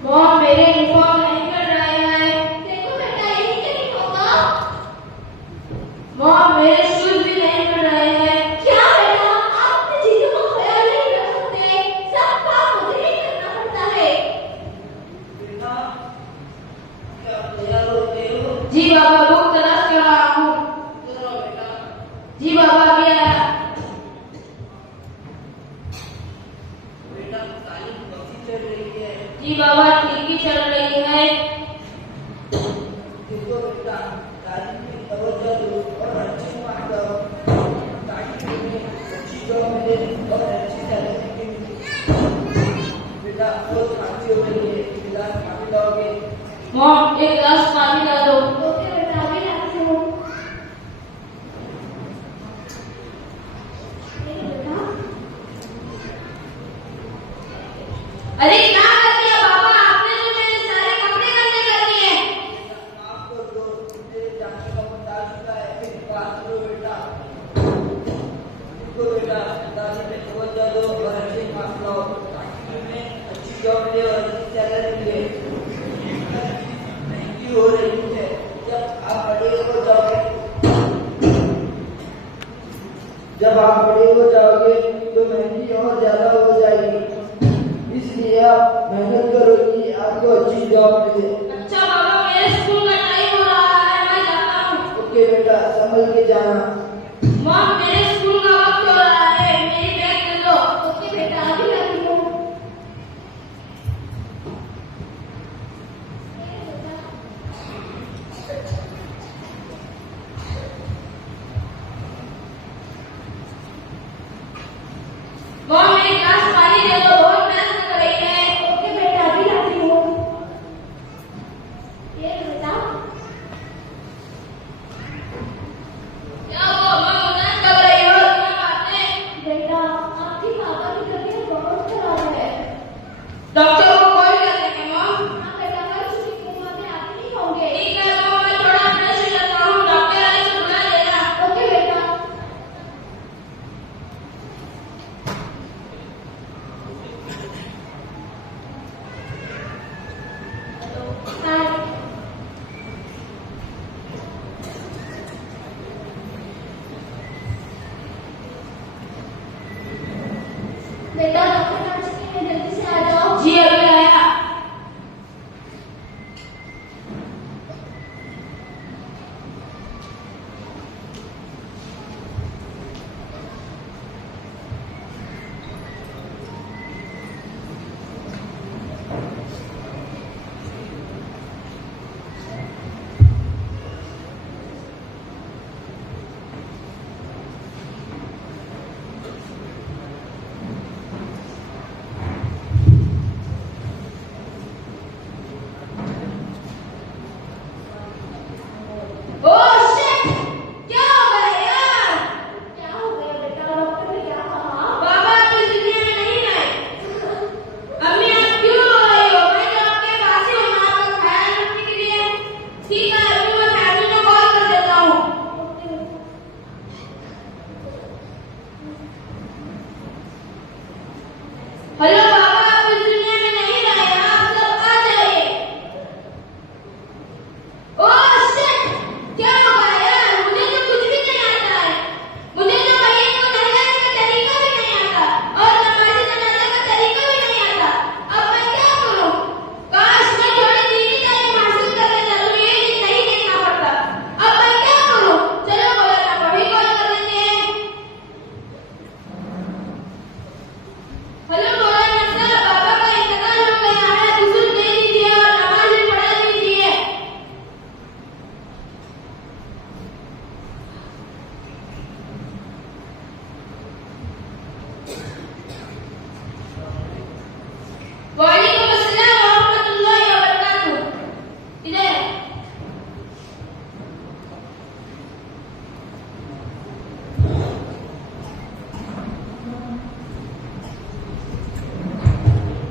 मॉम मेरे यूनिफॉर्म नहीं कर रहे हैं। देखो बेटा, यही क्या नहीं होगा। मॉम मेरे शूज भी नहीं कर रहे हैं। क्या बेटा, आप अपनी चीजों का ख्याल नहीं रख सकते, सब काम मुझे ही करना पड़ता है। जी बाबा, बुक तलाश कर रहा हूँ। जी बाबा, अभी आया। जी बाबा, ठीक ही चल रही है। मॉम एक गिलास पानी ला दो। ओके बेटा, अभी लाती हूँ। अरे क्या कर दिया बाबा, आपने जो मेरे सारे मेहनत करो कि आपको अच्छी जॉब मिले। अच्छा बाबा, मेरे स्कूल का टाइम हो रहा है, मैं जाता हूँ। ओके बेटा, संभल के जाना। मॉम, मेरे स्कूल का वक्त हो रहा है, मेरी बैग दे दो। ओके बेटा, अभी लाती हूँ। मॉम, मेरी ग्लास पानी दे दो, बहुत प्यास लग रही है। ओके बेटा, अभी लाती हूँ। ये बेटा क्या हुआ? मॉम, उदास लग रही हो, क्या बात है? बेटा, आपकी पापा की तबीयत बहुत खराब है। डॉक्टर को कॉल कर देंगे मॉम। हाँ बेटा, कल छुट्टी के बाद में आप नहीं होंगे। ठीक है मॉम, मैं थोड़ा फ्रेश हो जाता हूँ, डॉक्टर आए तो बुला लेना। ओके बेटा। बेटा, डॉक्टर आ चुके हैं, जल्दी से आ जाओ। जी अभी आया। ओह शिट, क्या हो गया यार? क्या हो गया बेटा? डॉक्टर ने क्या कहा? बाबा, आप इस दुनिया में नहीं रहे। अम्मी, आप क्यों रो रही हो? मैं तो आपके पास ही हूँ, आपका ख्याल रखने के लिए। ठीक है, अभी मैं फैमिली को कॉल कर देता हूँ। हेलो बाबा, आप इस दुनिया में नहीं रहे, आप सब आ जाइए। ओह शिट, क्या हो गया यार? मुझे तो कुछ भी नहीं आता है। मुझे तो मरीज को नहलाने का तरीका भी नहीं आता और नमाज़ जनाजा का तरीका भी नहीं आता। अब मैं क्या करूं? काश मैं थोड़ी दीनी तालीम हासिल कर लेता तो ये दिन नहीं देखना पड़ता। अब मैं क्या करूं? चलो मौलाना को भी कॉल कर लेते हैं। हेलो मौलाना साहब, बाबा का इंतकाल हो गया है, गुस्ल दे दीजिए और नमाज भी पढ़ा दीजिए। वालेकुम अस्सलाम व रहमतुल्लाहि व बरकातुहू। इधर है।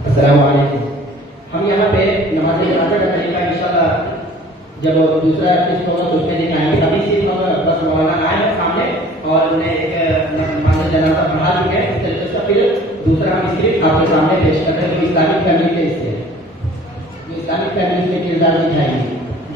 अस्सलाम वालेकुम। हम यहाँ पे नमाज जनाजा का तरीका इंशाल्लाह जब दूसरा किस्त होगा तो उसमें दिखाएंगे। अभी सिर्फ हम बस मौलाना आए हैं सामने और उन्हें एक नमाज जनाजा पढ़ा चुके हैं। इस तरीके से फिर दूसरा हम स्क्रिप्ट आपके सामने पेश कर रहे हैं जो इस्लामिक फैमिली के इससे जो इस्लामिक फैमिली के किरदार दिखाएंगे।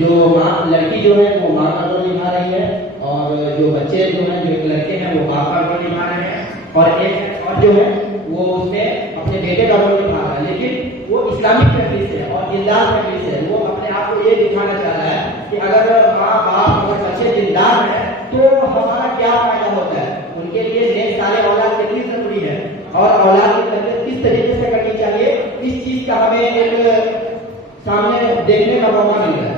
जो माँ लड़की जो है वो माँ का रोल निभा रही है और जो बच्चे जो हैं जो एक लड़के हैं वो बाप का रोल निभा रहे हैं और एक और जो है वो उसमें अपने बेटे का रोल निभा रहा है। लेकिन वो इस्लामिक फैमिली से और दिलदार फैमिली से वो अपने आप को ये दिखाना चाह रहा है कि अगर माँ बाप और बच्चे दिलदार हैं तो हमारा क्या फायदा होता है। उनके लिए नेक साले औलाद कितनी जरूरी है और औलाद की तरबियत किस तरीके से करनी चाहिए, इस चीज का हमें एक सामने देखने का मौका मिल रहा है।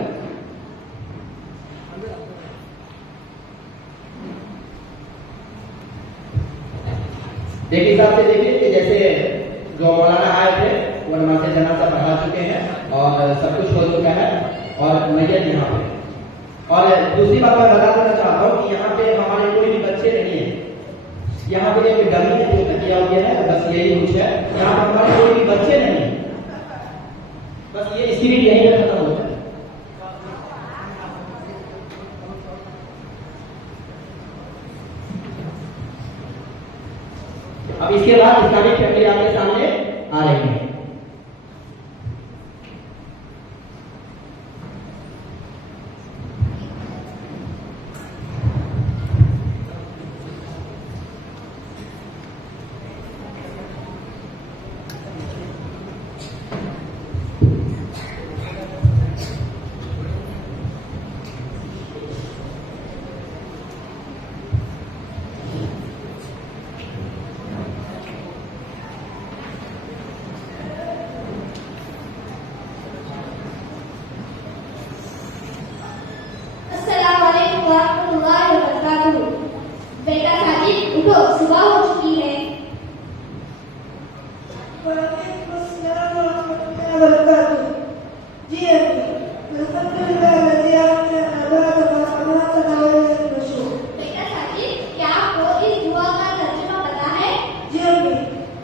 देखिए हिसाब से देखिए कि जैसे जो मौलाना आए थे वो नमाज जनाजा पढ़ा चुके हैं और सब कुछ हो चुका है और मैयत यहाँ पे। और दूसरी बात मैं बता देना चाहता हूँ कि यहाँ पे हमारे कोई भी बच्चे नहीं है। यहाँ पे एक डमी है जो तकिया हो गया है, बस यही कुछ है। यहाँ पर हमारे कोई भी बच्चे नहीं है, बस ये स्क्रीन यही पे खत्म होता है। अब इसके बाद इस्लामिक फैमिली आपके सामने आ रही है। وعليكم السلام ورحمة الله وبركاته. جی ابھی الحمد للہ الذی احیانا بعد ما اماتنا والیہ النشور. بیٹا ساجد، کیا آپ کو اس دعا کا ترجمہ پتا ہے؟ جی ابھی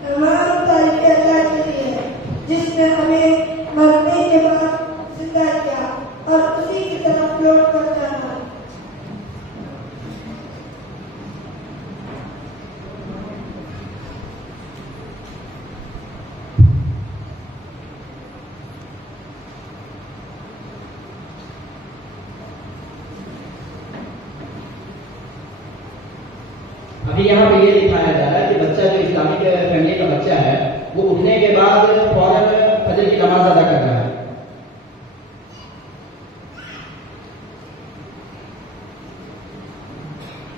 تمام تعریف اللہ کے لیے ہے جس نے ہمیں مرنے کے بعد زندہ کیا اور اسی کی طرف لوٹ کر جانا. ابھی یہاں پہ یہ دکھایا جا رہا ہے کہ بچہ جو اسلامک فیملی کا بچہ ہے وہ اٹھنے کے بعد فوراً فجر کی نماز ادا کر رہا ہے.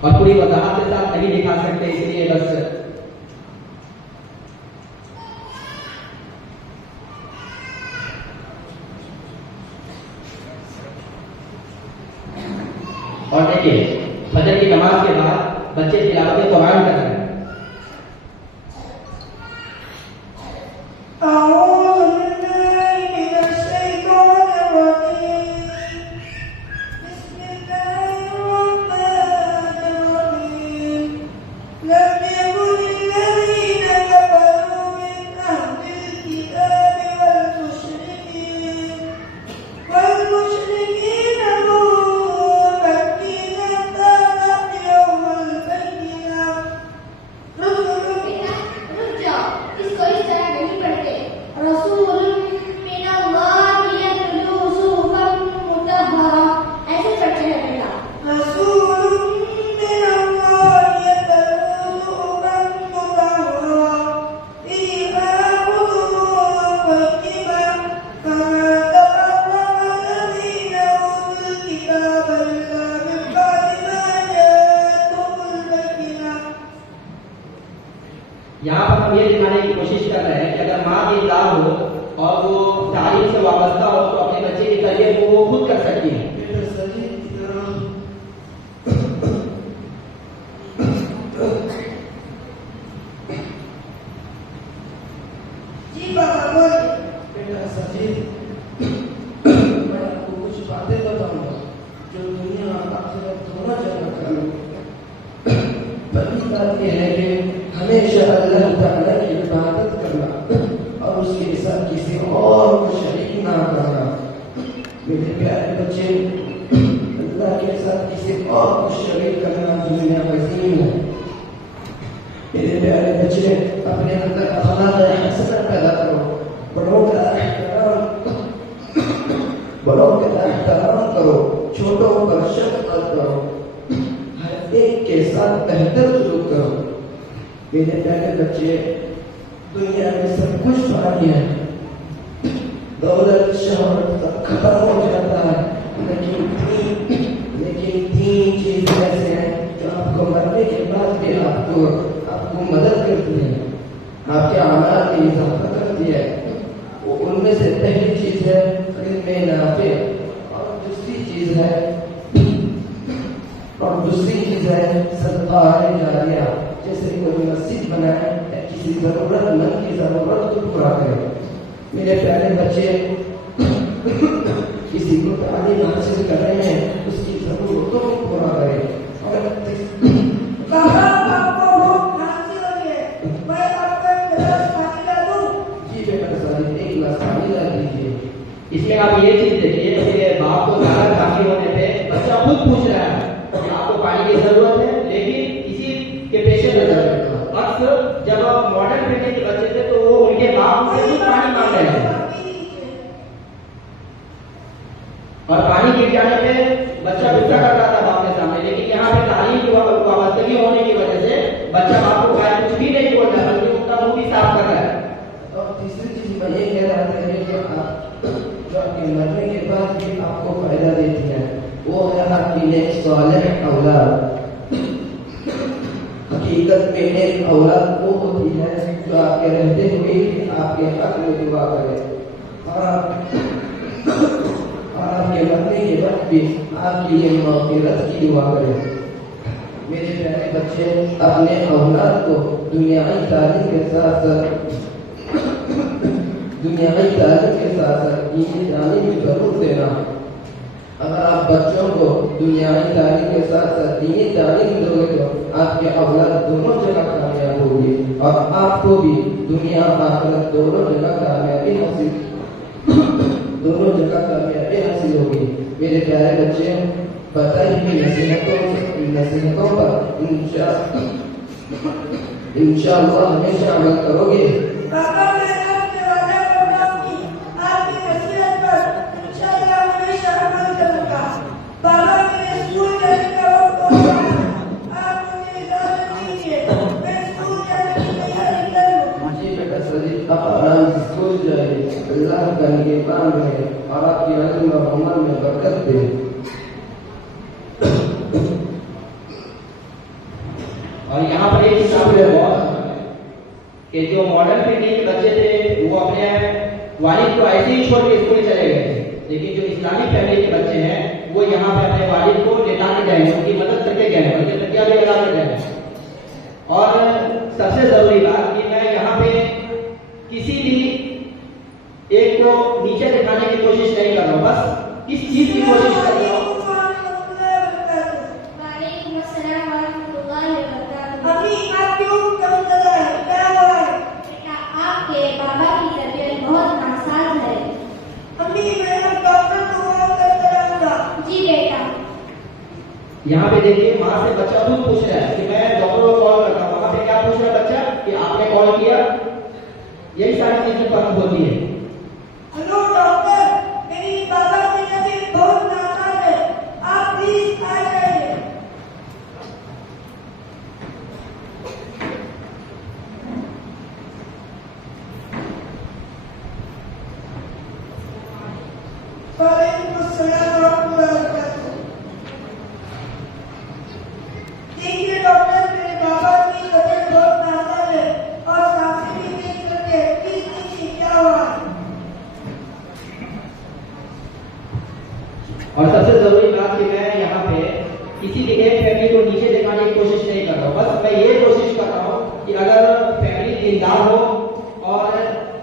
اور پوری وضاحت کے ساتھ نہیں دکھا سکتے اس لیے بس اور دیکھیے فجر کی نماز کے بعد بچے تلاوت قرآن کر رہے ہیں. أعوذ بالله من الشيطان الرجيم. بسم الله الرحمن الرحيم. لم يكن الذين كفروا من أهل الكتاب والمشركين منفكين حتى تأتي يوم البينة. رسل بیٹا رک جاؤ، اس کو اس طرح نہیں پڑھتے. رسول من اللہ یتلو صحفا مطہرہ، ایسے پڑھتے ہیں بیٹا. رسول من الله يتلو صحفا مطهرة فيها كتب قيمة فما تفرق الذين أوتوا الكتاب إلا من بعد ما جاءتهم البينة. یہاں پر ہم یہ دکھانے کی کوشش کر رہے ہیں کہ اگر ماں دیندار ہو اور وہ تعلیم سے وابستہ ہو تو اپنے بچے کی تربیت کو وہ خود کر سکتی ہے. جی بابا بولیے. بیٹا سجید، میں آپ کو کچھ باتیں بتاؤں گا جو دنیا اور آخرت دونوں جگہ کروں. پہلی بات یہ ہے کہ ہمیشہ اللہ تعالیٰ کی عبادت کرنا اور اس کے ساتھ کسی اور کو شریک نہ کرنا. میرے پیارے بچے، اللہ کے ساتھ کسی اور کو شریک کرنا دنیا عظیم ہے. میرے پیارے بچے، اپنے اندر اخلاق حسنہ پیدا کرو. بڑوں کا احترام کرو، چھوٹوں پر شفقت کرو، ہر ایک کے ساتھ بہتر سلوک کرو. میرے پیارے بچے، دنیا میں سب کچھ فانی ہے، دولت شہرت سب ختم ہو جاتا ہے، لیکن تین چیزیں ایسے ہیں جو آپ کو مرنے کے بعد بھی آپ کو مدد کرتی ہے، آپ کے اعمال میں اضافہ کرتی ہے. وہ ان میں سے پہلی چیز ہے علم نافع، اور دوسری چیز ہے صدقہ جاریہ، جیسے کوئی مسجد بنائے یا کسی ضرورت مند کی ضرورت کو پورا کرے. میرے پیارے بچے، کسی کو تعلیم حاصل کرنے میں اس کی ضرورتوں کو پورا کرے. اور بابا آپ کو بہت کھانسی ہو رہی ہے، میں آپ کو ایک گلاس پانی لا دوں؟ جی بیٹا ساجد، ایک گلاس پانی لا دیجیے. اس میں آپ یہ چیز دیکھیے کہ باپ کو زیادہ کھانسی ہونے پہ بچہ خود پوچھ رہا ہے کہ آپ کو پانی کی ضرورت ہے، لیکن اسی کے پیش نظر اکثر جب ماڈرن بیٹے کے بچے تھے تو وہ ان کے باپ سے خود پانی مانگ رہے تھے، اور پانی گر جانے پہ بچہ غصہ کر رہا تھا باپ کے سامنے. لیکن یہاں پہ تعلیم کی وابستگی ہونے کی وجہ سے بچہ باپ کو کچھ بھی نہیں بول رہا بلکہ ان کا منہ بھی صاف کر رہا ہے. اور تیسری چیز میں یہ کہہ رہا تھا کہ جو آپ کے مرنے کے بعد بھی آپ کو فائدہ دیتی ہے، وہ ہے آپ کی نیک صالح اولاد. حقیقت میں نیک اولاد وہ ہوتی ہے جو آپ کے رہتے ہوئے آپ کے حق میں دعا کرے، اور آپ کے مرنے کے بعد بھی آپ کی یہ مغفرت کی دعا کرے. میرے پیارے بچے، اپنے اولاد کو دنیائی تعلیم کے ساتھ दुनियावी तालीम के साथ साथ दीनी तालीम भी जरूर देना। अगर आप बच्चों को दुनियावी तालीम के साथ साथ दीनी तालीम दोगे तो आपके औलाद दोनों जगह कामयाब होगी और आपको भी दुनिया और आखिरत दोनों जगह कामयाबी हासिल होगी। मेरे प्यारे बच्चे, बताई हुई नसीहतों पर इंशाअल्लाह हमेशा अमल करोगे। पापा मैं आपसे वादा करता हूँ कि आपकी नसीहत पर इंशाअल्लाह हमेशा अमल करूँगा। पापा मेरे स्कूल जाने का वक्त हो गया है। आप मुझे इजाजत दीजिए, मैं स्कूल जाने की तैयारी करूँ। जी बेटा सदीक, आप आराम से स्कूल जाइए। अल्लाह का निगहबान रहे और आपकी इल्म और अमल में बरकत दे। और यहाँ पर एक हिसाब है बहुत कि जो मॉडर्न फैमिली के बच्चे थे वो अपने वालिद को ऐसे ही छोड़ के स्कूल चले गए थे, लेकिन जो इस्लामिक फैमिली के बच्चे हैं वो यहाँ पे अपने वालिद को लेटा के गए, उनकी मदद करके गए, उनके तकिया भी लगा के गए। और सबसे जरूरी बात कि मैं यहाँ पे किसी भी एक को नीचे दिखाने की कोशिश नहीं कर रहा हूँ, बस इस चीज की कोशिश कर रहा हूँ। वालेकुम अस्सलाम वरहमतुल्लाहि वबरकातुहू। अभी आप क्यों कम चला है? क्या हुआ है? बेटा, आपके बाबा की तबीयत बहुत नासाज है। अभी मैं डॉक्टर को कॉल करके आऊंगा। जी बेटा। यहाँ पे देखिए माँ से बच्चा खुद पूछ रहा है कि मैं डॉक्टर को कॉल करता हूँ। वहाँ पे क्या पूछ रहा है बच्चा कि आपने कॉल किया? यही सारी चीजें फर्क होती है। हेलो डॉक्टर, मेरी बाबा की तबीयत बहुत नासाज है, आप प्लीज आ जाइए। वालेकुम अस्सलाम वरहमतुल्लाहि वबरकातुहू। देखिए डॉक्टर, मेरे बाबा की तबीयत बहुत नासाज है और सांसें भी तेज करके है। प्लीज देखिए क्या हुआ है। और सबसे जरूरी बात कि मैं यहाँ पे किसी भी एक फैमिली को नीचे दिखाने की कोशिश नहीं कर रहा हूँ, बस मैं ये कोशिश कर रहा हूँ कि अगर फैमिली दीनदार हो और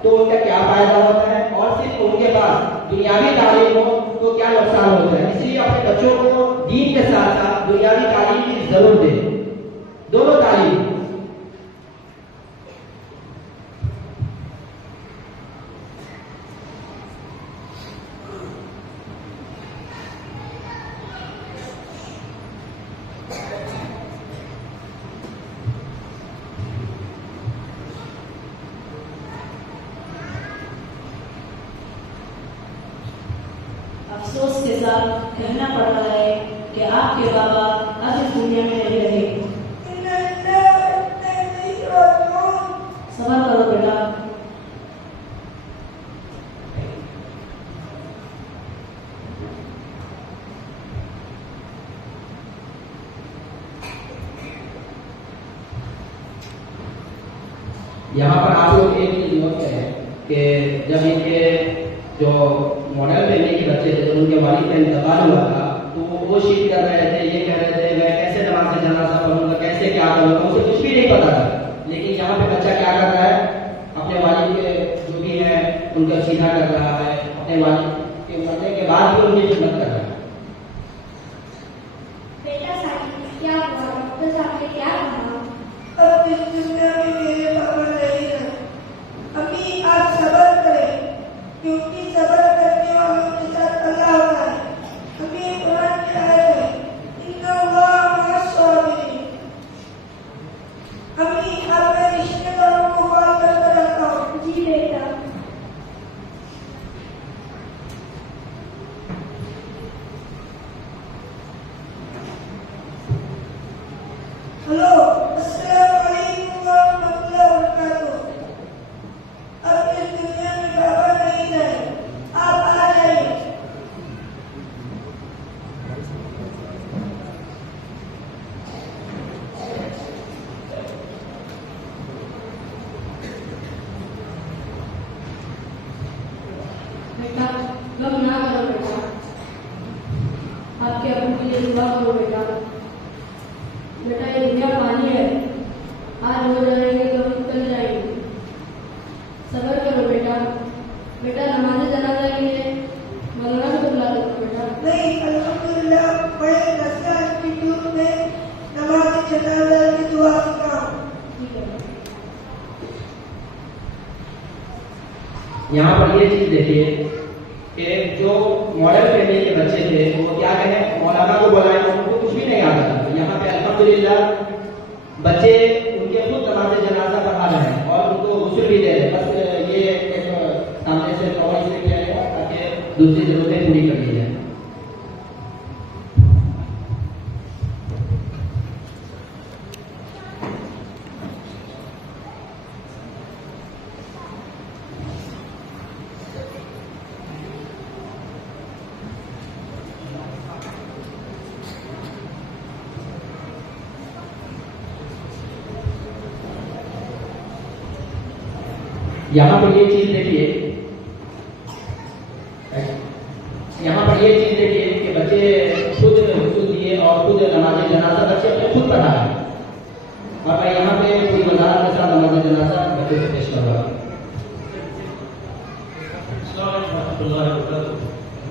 तो उनका क्या फायदा होता है और सिर्फ उनके पास दुनियावी तालीम हो तो क्या नुकसान होता है। इसलिए अपने बच्चों को दीन के साथ साथ दुनियावी तालीम की जरूर दें, दोनों तालीम। अफसोस के साथ कहना पड़ रहा है कि आपके बाबा अब इस दुनिया में नहीं रहे। सबर करो बेटा। यहाँ पर आप लोग एक चीज नोट करें कि जब इनके जो मॉडल फैमिली के बच्चे थे, जब उनके वालिद का इंतकाल हुआ था तो वो शिफ्ट कर रहे थे, ये कह रहे थे मैं कैसे नमाज से जनाजा पढ़ूंगा, कैसे क्या करूंगा, उसे कुछ भी नहीं पता था। लेकिन यहाँ पे बच्चा क्या कर रहा है, अपने वालिद के जो भी है उनका सीधा कर रहा है, अपने वालिद के मरने के बाद भी उनकी खिदमत कर रहा है। बेटा साकिब, क्या हुआ? डॉक्टर साहब ने क्या कहा? अब इस दुनिया में मेरे बाबा नहीं है। अभी आप सब्र करें, क्योंकि सब्र करने वालों के साथ अल्लाह होता है। अभी कुरान की आयत है, इन्नल्लाह मअस-साबिरीन। अभी आप मैं रिश्तेदारों को कॉल करके रखता हूँ। जी बेटा। हेलो, अस्सलाम वालेकुम वरहमतुल्लाहि वबरकातुहू। अब इस दुनिया में बाबा नहीं है, आप आ जाइए। बेटा गम ना करो बेटा, आपके अबू के लिए दुआ करो बेटा। बेटा ये दुनिया पानी है, आज हो जाएंगे तो हम कल जाएंगे। सब्र करो बेटा, बेटा नमाज जनाजा के लिए मौलाना को बुला दो बेटा। नहीं, अल्हम्दुलिल्लाह बड़े नस्या इंस्टीट्यूट में नमाज जनाजा की दुआ सिखाऊं। यहाँ पर ये चीज देखिए कि जो मॉडल फैमिली के बच्चे थे वो क्या कहें, मौलाना को बुलाए तो उनको कुछ भी नहीं आता था। यहाँ पे अल्हम्दुलिल्लाह बच्चे उनके खुद नमाज जनाजा पढ़ा रहे हैं और उनको गुस्ल भी दे रहे हैं। बस ये एक सामने से कवर इसलिए किया गया ताकि दूसरी जरूरतें पूरी कर ली जाए। यहाँ पर ये चीज देखिए, यहाँ पर ये चीज देखिए कि बच्चे खुद हुजूर दिए और खुद नमाज जनाजा बच्चे अपने खुद पढ़ा है। और मैं यहाँ पे पूरी वजाहत के साथ नमाज जनाजा बच्चे से पेश कर रहा हूँ।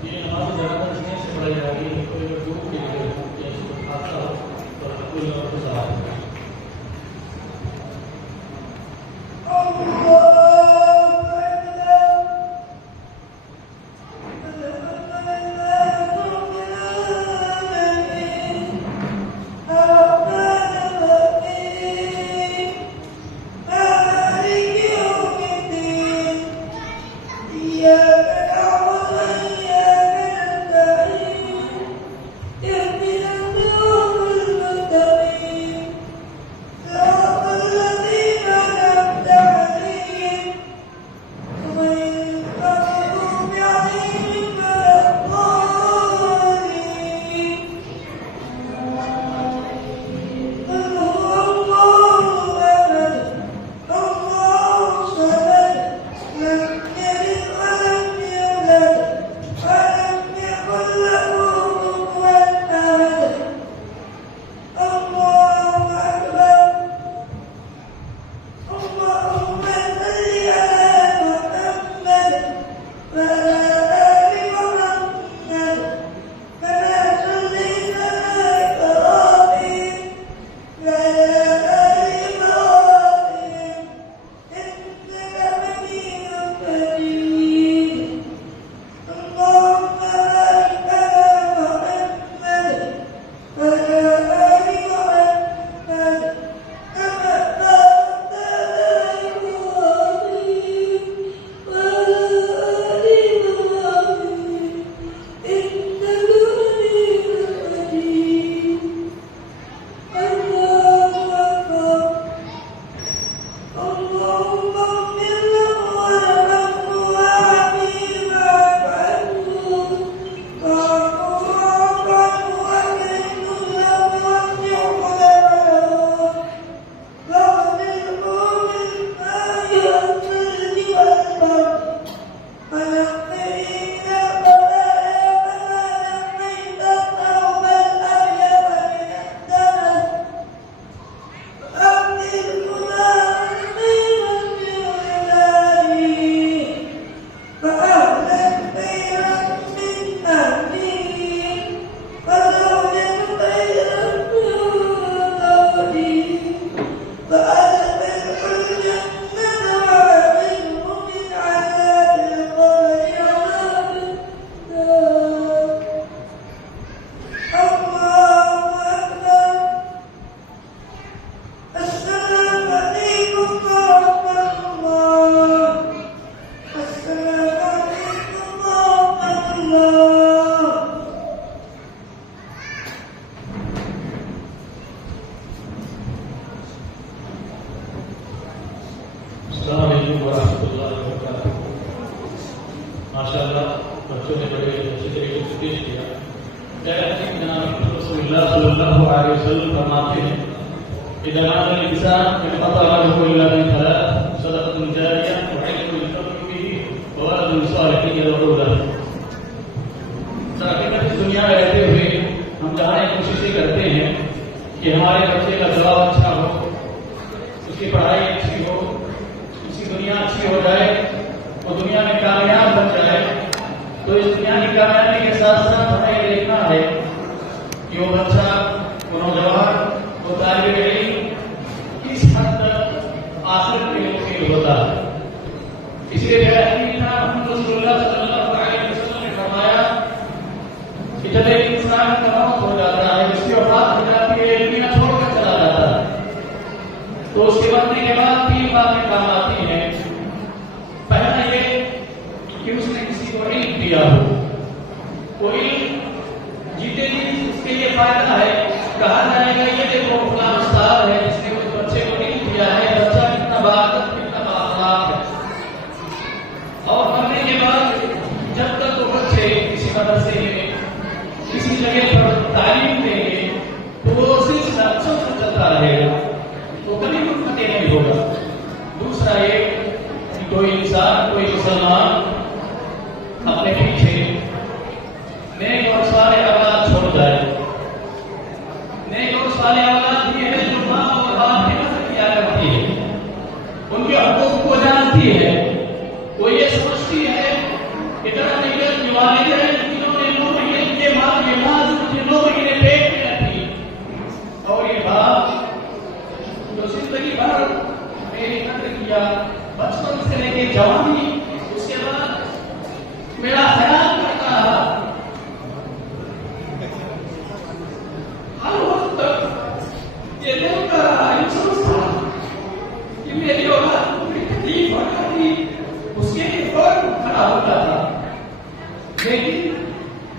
ये नमाज जनाजा इसलिए से पढ़ाई जाती है कोई अगर गुरु के लिए जैसे हादसा हो तो कोई और को सवाल माशाअल्लाह बच्चों ने बड़े अच्छे तरीके से पेश किया। रसूलुल्लाह सल्लल्लाहु अलैहि वसल्लम फरमाते हैं कि दमाग इंसान इनक़ता अमलुहु इल्ला मिन थलाथ सदक़तुन जारियह व इल्मुन युंतफ़अ बिही व वलदुन सालिहुन यद'ू लहु। हकीकत दुनिया में रहते हुए हम जहाँ ये कोशिशें करते हैं कि हमारे बच्चे का जवाब अच्छा हो, उसकी पढ़ाई अच्छी हो, उसकी दुनिया अच्छी हो जाए, वो दुनिया में कामयाब کہ وہ بچہ، وہ نوجوان، وہ طالب علم کس حد تک آخرت کے مقیم ہوتا ہے. اس لیے محمد رسول اللہ صلی اللہ علیہ وسلم نے فرمایا کہ جب ایک انسان کا موت ہو جاتا ہے، اس کی وفات ہو جاتی ہے، دنیا چھوڑ کر چلا جاتا ہے، تو اس کے مرنے کے بعد 3 باتیں کام آتی ہیں. پہلا یہ کہ اس نے کسی کو علم دیا ہو. وہ علم جیتے جی اس کے لیے فائدہ ہے. کہا جائے گا یہ دیکھو فلاں استاد ہے جس نے اس بچے کو علم دیا ہے، بچہ کتنا باعزت، کتنا بااخلاق ہے. اور مرنے کے بعد جب تک وہ بچے کسی مدرسے میں کسی جگہ پر تعلیم دیں گے تو وہ سلسلہ چلتا رہے گا، تو کبھی منقطع نہیں ہوگا. دوسرا یہ کہ کوئی انسان، کوئی مسلمان اپنے پیچھے نیک اور صالح اولاد چھوڑ جائے. نیک اور صالح اولاد یہ ہے جو ماں اور باپ کی مدد کیا کرتی ہے، ان کے حقوق کو جانتی ہے. وہ یہ سمجھتی ہے کہ والدین جنہوں نے 9 مہینے کے ماں کے بعد مجھے 9 مہینے پیٹ میں رکھی، اور یہ باپ جو زندگی بھر میری قدر کیا، بچپن سے لے کے جوانی، اس کے بعد میرا خیال کرتا رہا، ہر وقت تک یہ دیکھتا رہا، یہ سوچتا کہ میری اولاد کو کوئی تکلیف ہو جاتی، اس کے لیے فوراً کھڑا ہوتا تھا. لیکن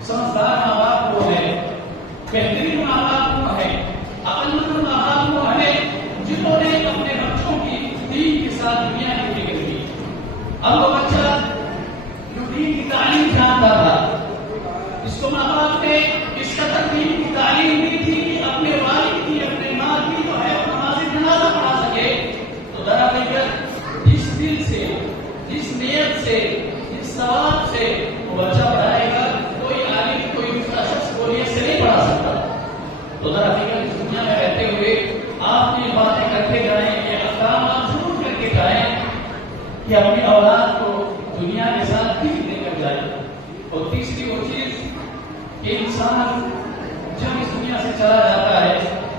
سمجھدار ماں باپ وہ ہے، بہترین ماں باپ وہ ہے، عقلمند ماں باپ وہ ہے جنہوں نے اپنے بچوں کی دین کے ساتھ دنیا کی فکر کی. اب وہ بچہ جو دین کی تعلیم جانتا تھا، اس کو ماں باپ نے اس قدر دین کی تعلیم دی تھی کہ اپنے والد کی، اپنے ماں کی جو ہے نماز جنازہ پڑھا سکے. تو ذرا دیکھیں جس دل سے، جس نیت سے، جس ثواب سے وہ بچہ پڑھائے گا، کوئی عالم، کوئی دوسرا شخص کو یہ سے نہیں پڑھا سکتا. تو ذرا دیکھیں اس دنیا میں رہتے ہوئے آپ یہ باتیں کرتے جائیں، یہ احکام آپ ضرور کر کے جائیں کہ اپنی اولاد کو دنیا کے ساتھ ٹھیک لے کر جائے. اور تیسری وہ چیز کہ انسان جب اس دنیا سے چلا جاتا ہے،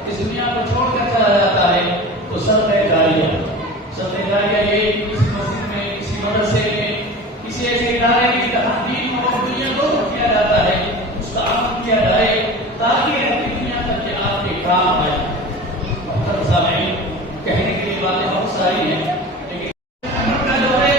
اس دنیا کو چھوڑ کر چلا جاتا ہے، تو صدقہ جاریہ، صدقہ جاریہ یہ کسی مسجد میں، کسی مدرسے میں، کسی ایسے ادارے میں جہاں دین اور دنیا دونوں کیا جاتا ہے، اس کا عمل کیا جائے تاکہ اپنی دنیا تک یہ آپ کے کام آئے. محترم سامعین، کہنے کے لیے باتیں بہت ساری ہیں، لیکن ہم کا جو ہے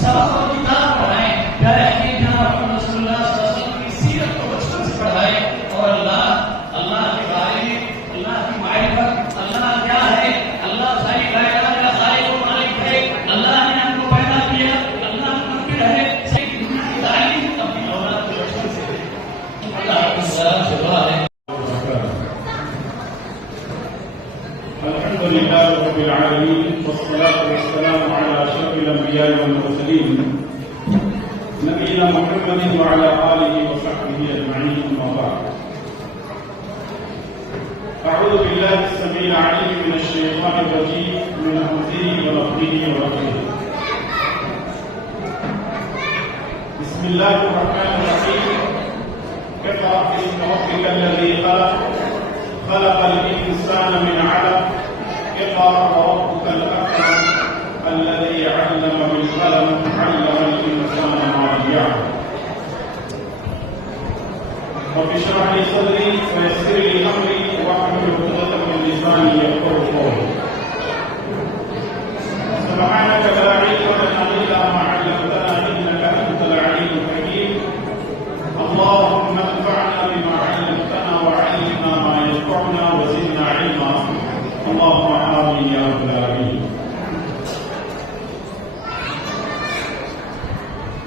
سبق اور کتاب پڑھائیں، پیارے حبیب جناب محمد رسول اللہ صلی اللہ علیہ وسلم کی سیرت کو بچپن سے پڑھائیں، اور اللہ کے بارے میں، اللہ کی معرفت، اللہ کیا ہے، اللہ ساری کائنات کا خالق و مالک ہے، اللہ نے ہم کو پیدا کیا، اللہ مقدر ہے، صحیح دنیا کی تعلیم اپنی اولاد کو بچپن سے دے. اللہ کی سلام سے دعا ہے. الحمد لله رب العالمين، والصلاة والسلام على أشرف الأنبياء والمرسلين نبينا محمد وعلى آله وصحبه أجمعين، أما بعد. أعوذ بالله السميع العليم من الشيطان الرجيم، من همزه ونفخه ونفخه. بسم الله الرحمن الرحيم. اقرأ باسم ربك الذي خلق، خلق الإنسان من علق، اقرأ وربك الأكرم الذي علم بالقلم، علم الإنسان ما لم يعلم. رب اشرح لي صدري ويسر لي أمري واحلل عقدة من لساني يفقهوا قولي. سبحانك لا علم لنا إلا ما علمتنا إنك أنت العليم الحكيم. اللهم انفعنا بما علمتنا وعلمنا ما ينفعنا وزدنا علما. اللهم آمين يا رب العالمين.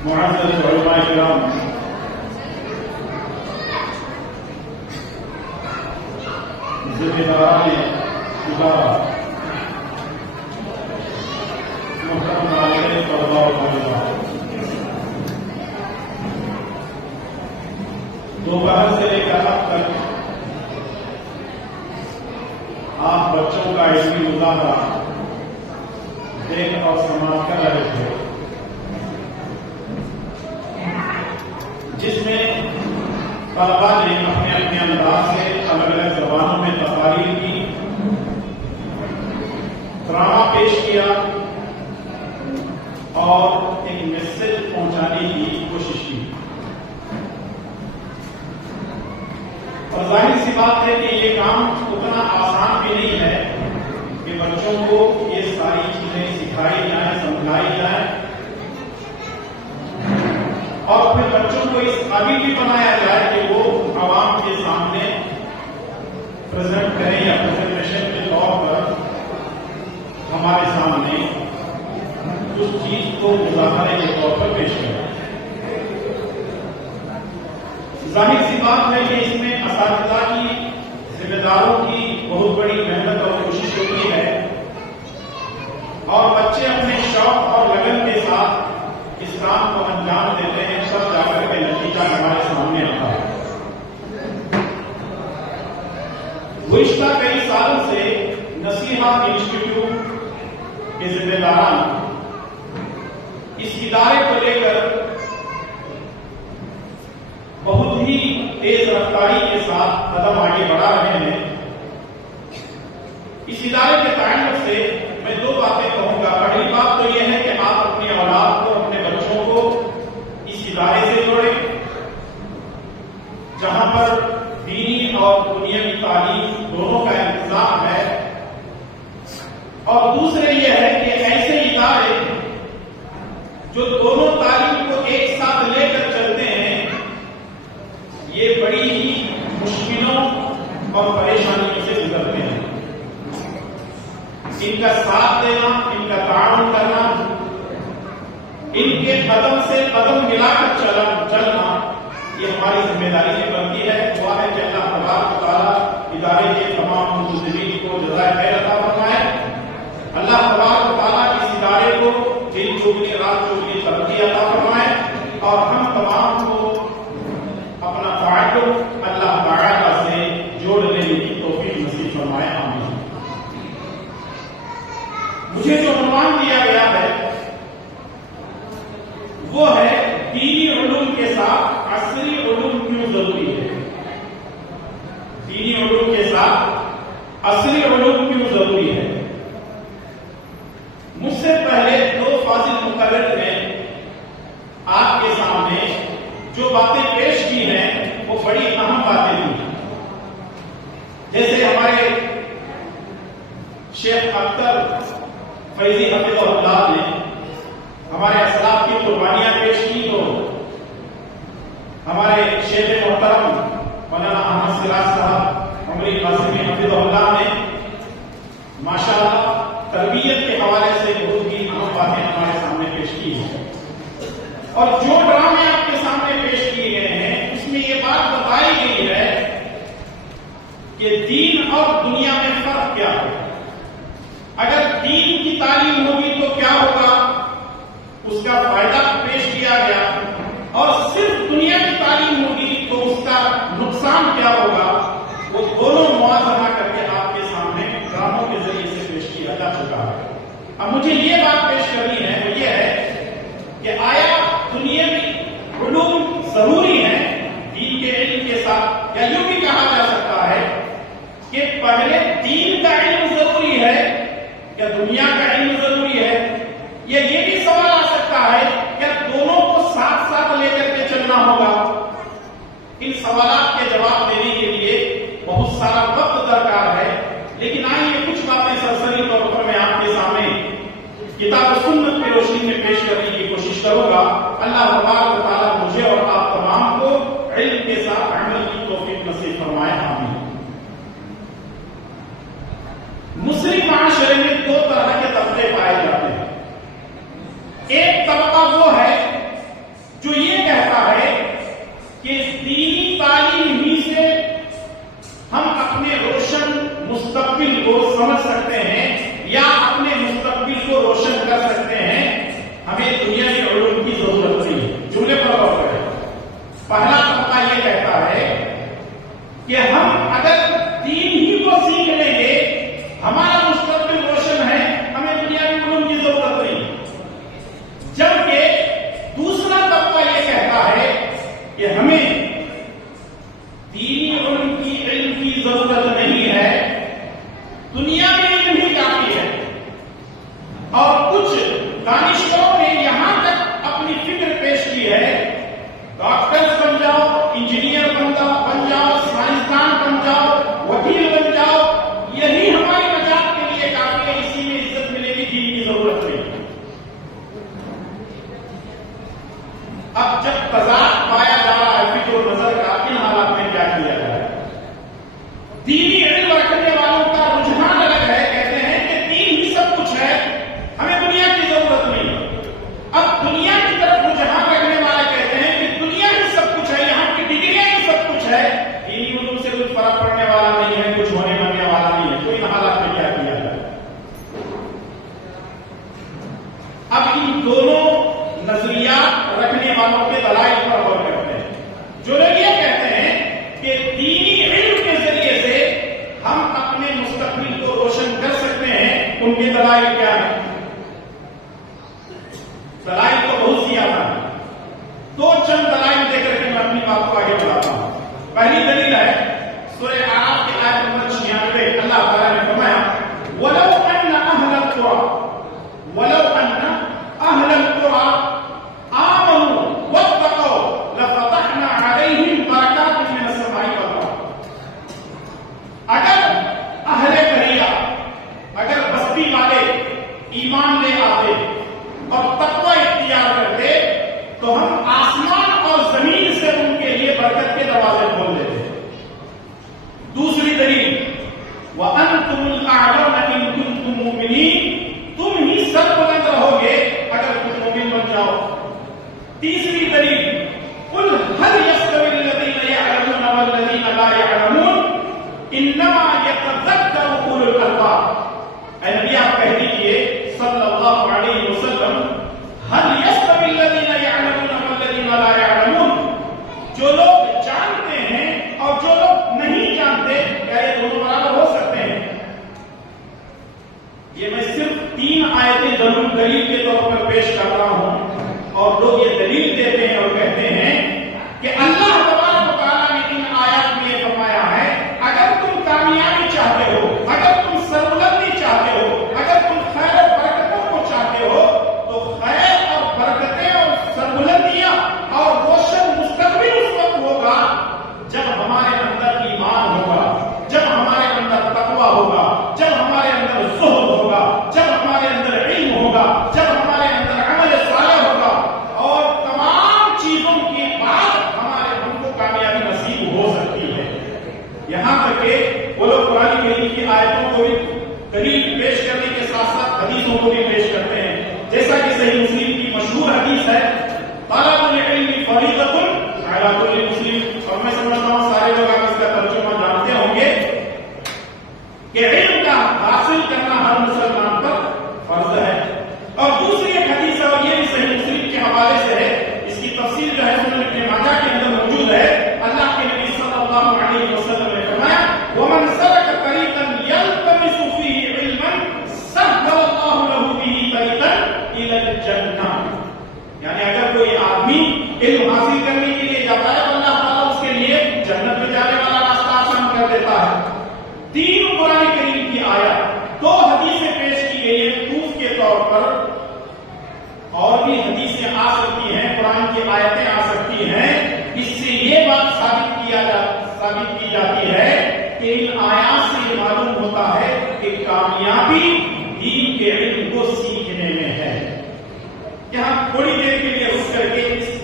معزز علماء کرام، ذمہ داران ادارہ، محترم والدین، طلباء و طالبات، دوپہر سے لے کر اب تک آپ بچوں کا علمی مظاہرہ دیکھ اور سماعت کر رہے تھے، جس میں طلباء نے اپنے اپنے انداز سے الگ الگ زبانوں میں تقاریر کی، ڈرامہ پیش کیا اور ایک میسج پہنچانے کی کوشش کی. اور ظاہر سی بات ہے کہ یہ کام اتنا آسان بھی نہیں ہے کہ بچوں کو یہ ساری چیزیں سکھائی جائیں، سمجھائی جائیں اور پھر بچوں کو اس قابل بھی بنایا جائے کہ وہ عوام کے سامنے پریزنٹ کریں یا پریزنٹیشن کے طور پر ہمارے سامنے اس چیز کو مظاہرے کے طور پر پیش کریں. ظاہر سی بات ہے کہ اس میں اساتذہ کی، ذمہ داروں کی بہت بڑی محنت اور کوشش ہوتی ہے اور بچے اپنے شوق اور لگن کے ساتھ اس کام کو انجام دیتے ہیں، سب جا کر کے نتیجہ ہمارے سامنے آتا ہے. گزشتہ کئی سالوں سے نصیحہ انسٹیٹیوٹ کے ذمہ داران اس ادارے کو لے کر بہت ہی تیز رفتاری کے ساتھ قدم آگے بڑھا رہے ہیں. اس ادارے کے تعلق سے میں دو باتیں کہوں گا. پہلی بات تو یہ ہے کہ آپ اپنی اولاد کو، اپنے بچوں کو اس ادارے سے جوڑیں جہاں پر دینی اور دنیاوی تعلیم دونوں کا انتظام ہے. اور دوسرے یہ ہے کہ ایسے ادارے جو دونوں تعلیم کو ایک ساتھ لے کر چلتے ہیں یہ بڑی ہی مشکلوں اور پریشانیوں سے گزرتے ہیں. ان کا ساتھ دینا، ان کا تعاون کرنا، ان کے قدم سے قدم ملا کر چلنا یہ ہماری ذمہ داری سے بنتی ہے. دعا ہے کہ اللہ تبارک و تعالیٰ ادارے کے تمام منتظمین کو جزائے خیر عطا فرمائے. اللہ تبارک و تعالیٰ اس ادارے کو دن چوگنی رات چوگنی ترقی عطا فرمائے اور ہم تمام کو اپنا تعلق اللہ تعالیٰ سے جوڑ لینے کی توفیق نصیب فرمائے. آمین. مجھے جو عنوان دیا گیا ہے وہ ہے دینی علوم کے ساتھ عصری علوم کیوں ضروری ہے. دینی علوم کے ساتھ عصری علوم کیوں ضروری ہے. مجھ سے پہلے دو فاضل مقرر نے آپ کے سامنے جو باتیں پیش کی ہیں وہ بڑی اہم باتیں ہیں. جیسے ہمارے شیخ اختر فیضی حفظہ اللہ نے ہمارے اسلاف کی قربانیاں پیش کی تو ہمارے شیخ محترم مولانا احمد سراج صاحب عمری قاسمی حفظہ اللہ نے ماشاءاللہ تربیت کے حوالے سے بہت ہی اہم باتیں ہمارے سامنے پیش کی ہیں. اور جو ڈرامے آپ کے سامنے پیش کیے گئے ہیں اس میں یہ بات بتائی گئی ہے کہ دین اور دنیا میں فرق کیا ہے. اگر دین کی تعلیم ہوگی تو کیا ہوگا اس کا فائدہ پیش کیا گیا اور صرف دنیا کی تعلیم ہوگی تو اس کا نقصان کیا ہوگا وہ دونوں موازنہ کر کے آپ کے سامنے ڈراموں کے ذریعے سے پیش کیا جا چکا ہے. اب مجھے یہ بات پیش کرنی ہے وہ یہ ہے کہ آیا دنیاوی علوم ضروری ہیں دین کے علم کے ساتھ، یا یوں بھی کہا جا سکتا ہے کہ پہلے دین کا علم ضروری ہے یا دنیا کا علم ضروری ہے. یا یہ بھی سوال آ سکتا ہے کہ دونوں کو ساتھ ساتھ لے کر کے چلنا ہوگا. ان سوالات کے جواب دینے کے لیے بہت سارا وقت درکار ہے، لیکن آئیے کچھ باتیں سرسری طور پر میں آپ کے سامنے کتاب و سنت کی روشنی میں پیش کرنے کی کوشش کروں گا. اللہ تبارک و تعالیٰ مجھے اور آپ تمام کو علم کے ساتھ عمل کی توفیق نصیب فرمائے. آمین. مسلم معاشرے میں دو طرح کے طبقے پائے جاتے ہیں. ایک طبقہ وہ ہے جو یہ کہتا ہے کہ دینی تعلیم ہی سے ہم اپنے روشن مستقبل کو سمجھ سکتے ہیں یا اپنے مستقبل کو روشن کر سکتے ہیں، ہمیں دنیا کے علوم کی ضرورت نہیں ہے. جملے پر غور کریں. پہلا طبقہ یہ کہتا ہے کہ ہم اگر دین ہی کو سیکھ لیں گے ہمارا مستقبل روشن ہے، ہمیں دنیا کے علوم کی ضرورت نہیں. جبکہ دوسرا طبقہ یہ کہتا ہے کہ ہمیں دینی علم کی तजाद पाया जा रहा है फिक्र और नजर का, इन हालात में क्या किया जाए? दीनी इल्म रखने वालों का रुझान अलग है, कहते हैं कि दीन ही सब कुछ है, हमें दुनिया की जरूरत नहीं। अब दुनिया की तरफ रुझान रखने वाले कहते हैं कि दुनिया ही सब कुछ है, यहाँ की डिग्रियां ही सब कुछ है, दीनी उलूम से कुछ फर्क पड़ने वाला नहीं है, कुछ होने बनने वाला नहीं है। तो इन हालात में क्या किया जाए? अब इन दोनों नजरियात रखने वालों के दलाइल पर गौर करते हैं। जो लोग ये कहते हैं कि दीनी इल्म के जरिए से हम अपने मुस्तकबिल को रोशन कर सकते हैं, उनके दलाइल क्या है? दलाइल तो बहुत ज्यादा है, दो चंद दलाइल देकर के मैं अपनी बात को आगे बढ़ाता हूं। पहली दलील है सूरह आराफ की आयत नंबर 96, अल्लाह ताला ने फरमाया वलौ अन्ना अहलल कुरा आमनू वत्तक़ौ लफ़तहना अलैहिम बरकातिन मिनस समाई वल अर्द। अगर अहले करिया, अगर बस्ती वाले ईमान ले आते और तक़वा इख्तियार करते तो हम आसमान और जमीन से उनके लिए बरकत के दरवाजे खोल देते। दूसरी दलील वअन्तुमुल अअलौना इन कुंतुम मुमिनीन, तुम ही सरबुलंद रहोगे अगर तुम मुमिन बन जाओ। तीसरी दलील कुल हल यस्तवी अल्लज़ीना यअलमून वल्लज़ीना ला यअलमून इन्नमा यतज़क्करु उलुल अल्बाब। ऐ नबी आप कह दीजिए सल्लल्लाहु अलैहि वसल्लम, हल यस्तवी अल्लज़ीना यअलमून वल्लज़ीना ला यअलमून, जो लोग जानते हैं और जो लोग नहीं जानते, क्या ये दोनों बराबर हो सकते हैं? ये मैं सिर्फ 3 आयतें दलील के तौर पर पेश कर रहा हूं और लोग ये दलील देते हैं और कहते हैं कि अल्लाह तबारक व तआला ने इन आयत में ये फरमाया है अगर तुम कामयाबी चाहते हो, अगर तुम सरबुलंदी चाहते हो, अगर तुम खैर और बरकतों को चाहते हो, तो खैर और बरकतें और सरबुलंदियां और रोशन मुस्तकबिल उस वक्त होगा जब हमारे अंदर ईमान होगा, जब हमारे अंदर तकवा होगा, जब हमारे अंदर ज़ुहद होगा, जब हमारे अंदर इल्म होगा, जब हमारे अंदर अमल सालेह होगा, और तमाम चीजों के बाद हमारे हमको कामयाबी नसीब हो सकती है। यहां तक कि वो लोग कुरान करीम की आयतों को भी दलील पेश करने के साथ साथ हदीसों को भी पेश करते हैं। जैसा कि सही मुस्लिम की मशहूर हदीस है तलबुल इल्मी फरीज़तुन अला कुल्लि मुस्लिम, और मैं समझता हूं सारे लोग आप इसका तर्जुमा जानते होंगे कि इल्म का हासिल करना हर मुसलमान पर फर्ज है। और दूसरी एक हदीस है और ये भी सही मुस्लिम के हवाले से है, इसकी तफसीर जो है सुनन इब्न माजा के अंदर मौजूद है। अल्लाह के नबी सल्लल्लाहु अलैहि वसल्लम ने फरमाया वमन सलक तरीक़न यल्तमिसु फीही इल्मन सह्हलल्लाहु लहु बिही तरीक़न इलल जन्नह। यानी अगर कोई आदमी इल्म हासिल करने के लिए जाता है तो अल्लाह ताला उसके लिए जन्नत में जाने वाला रास्ता आसान कर देता है। 3 कुरान करीम की आयत, 2 हदीसें पेश की गई है प्रूफ के तौर पर, और भी हदीसें आ सकती हैं, कुरान की आयतें आ सकती हैं। इससे ये बात साबित की जाती है कि इन आयात से मालूम होता है कि कामयाबी दीन के इल्म को सीखने में है। यहां थोड़ी देर के लिए रुक करके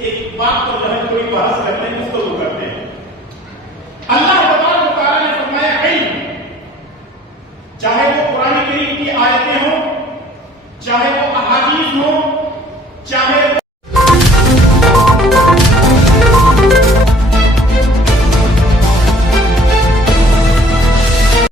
एक बात पर जो है थोड़ी बहस करते हैं, गुफ्तगू करते हैं।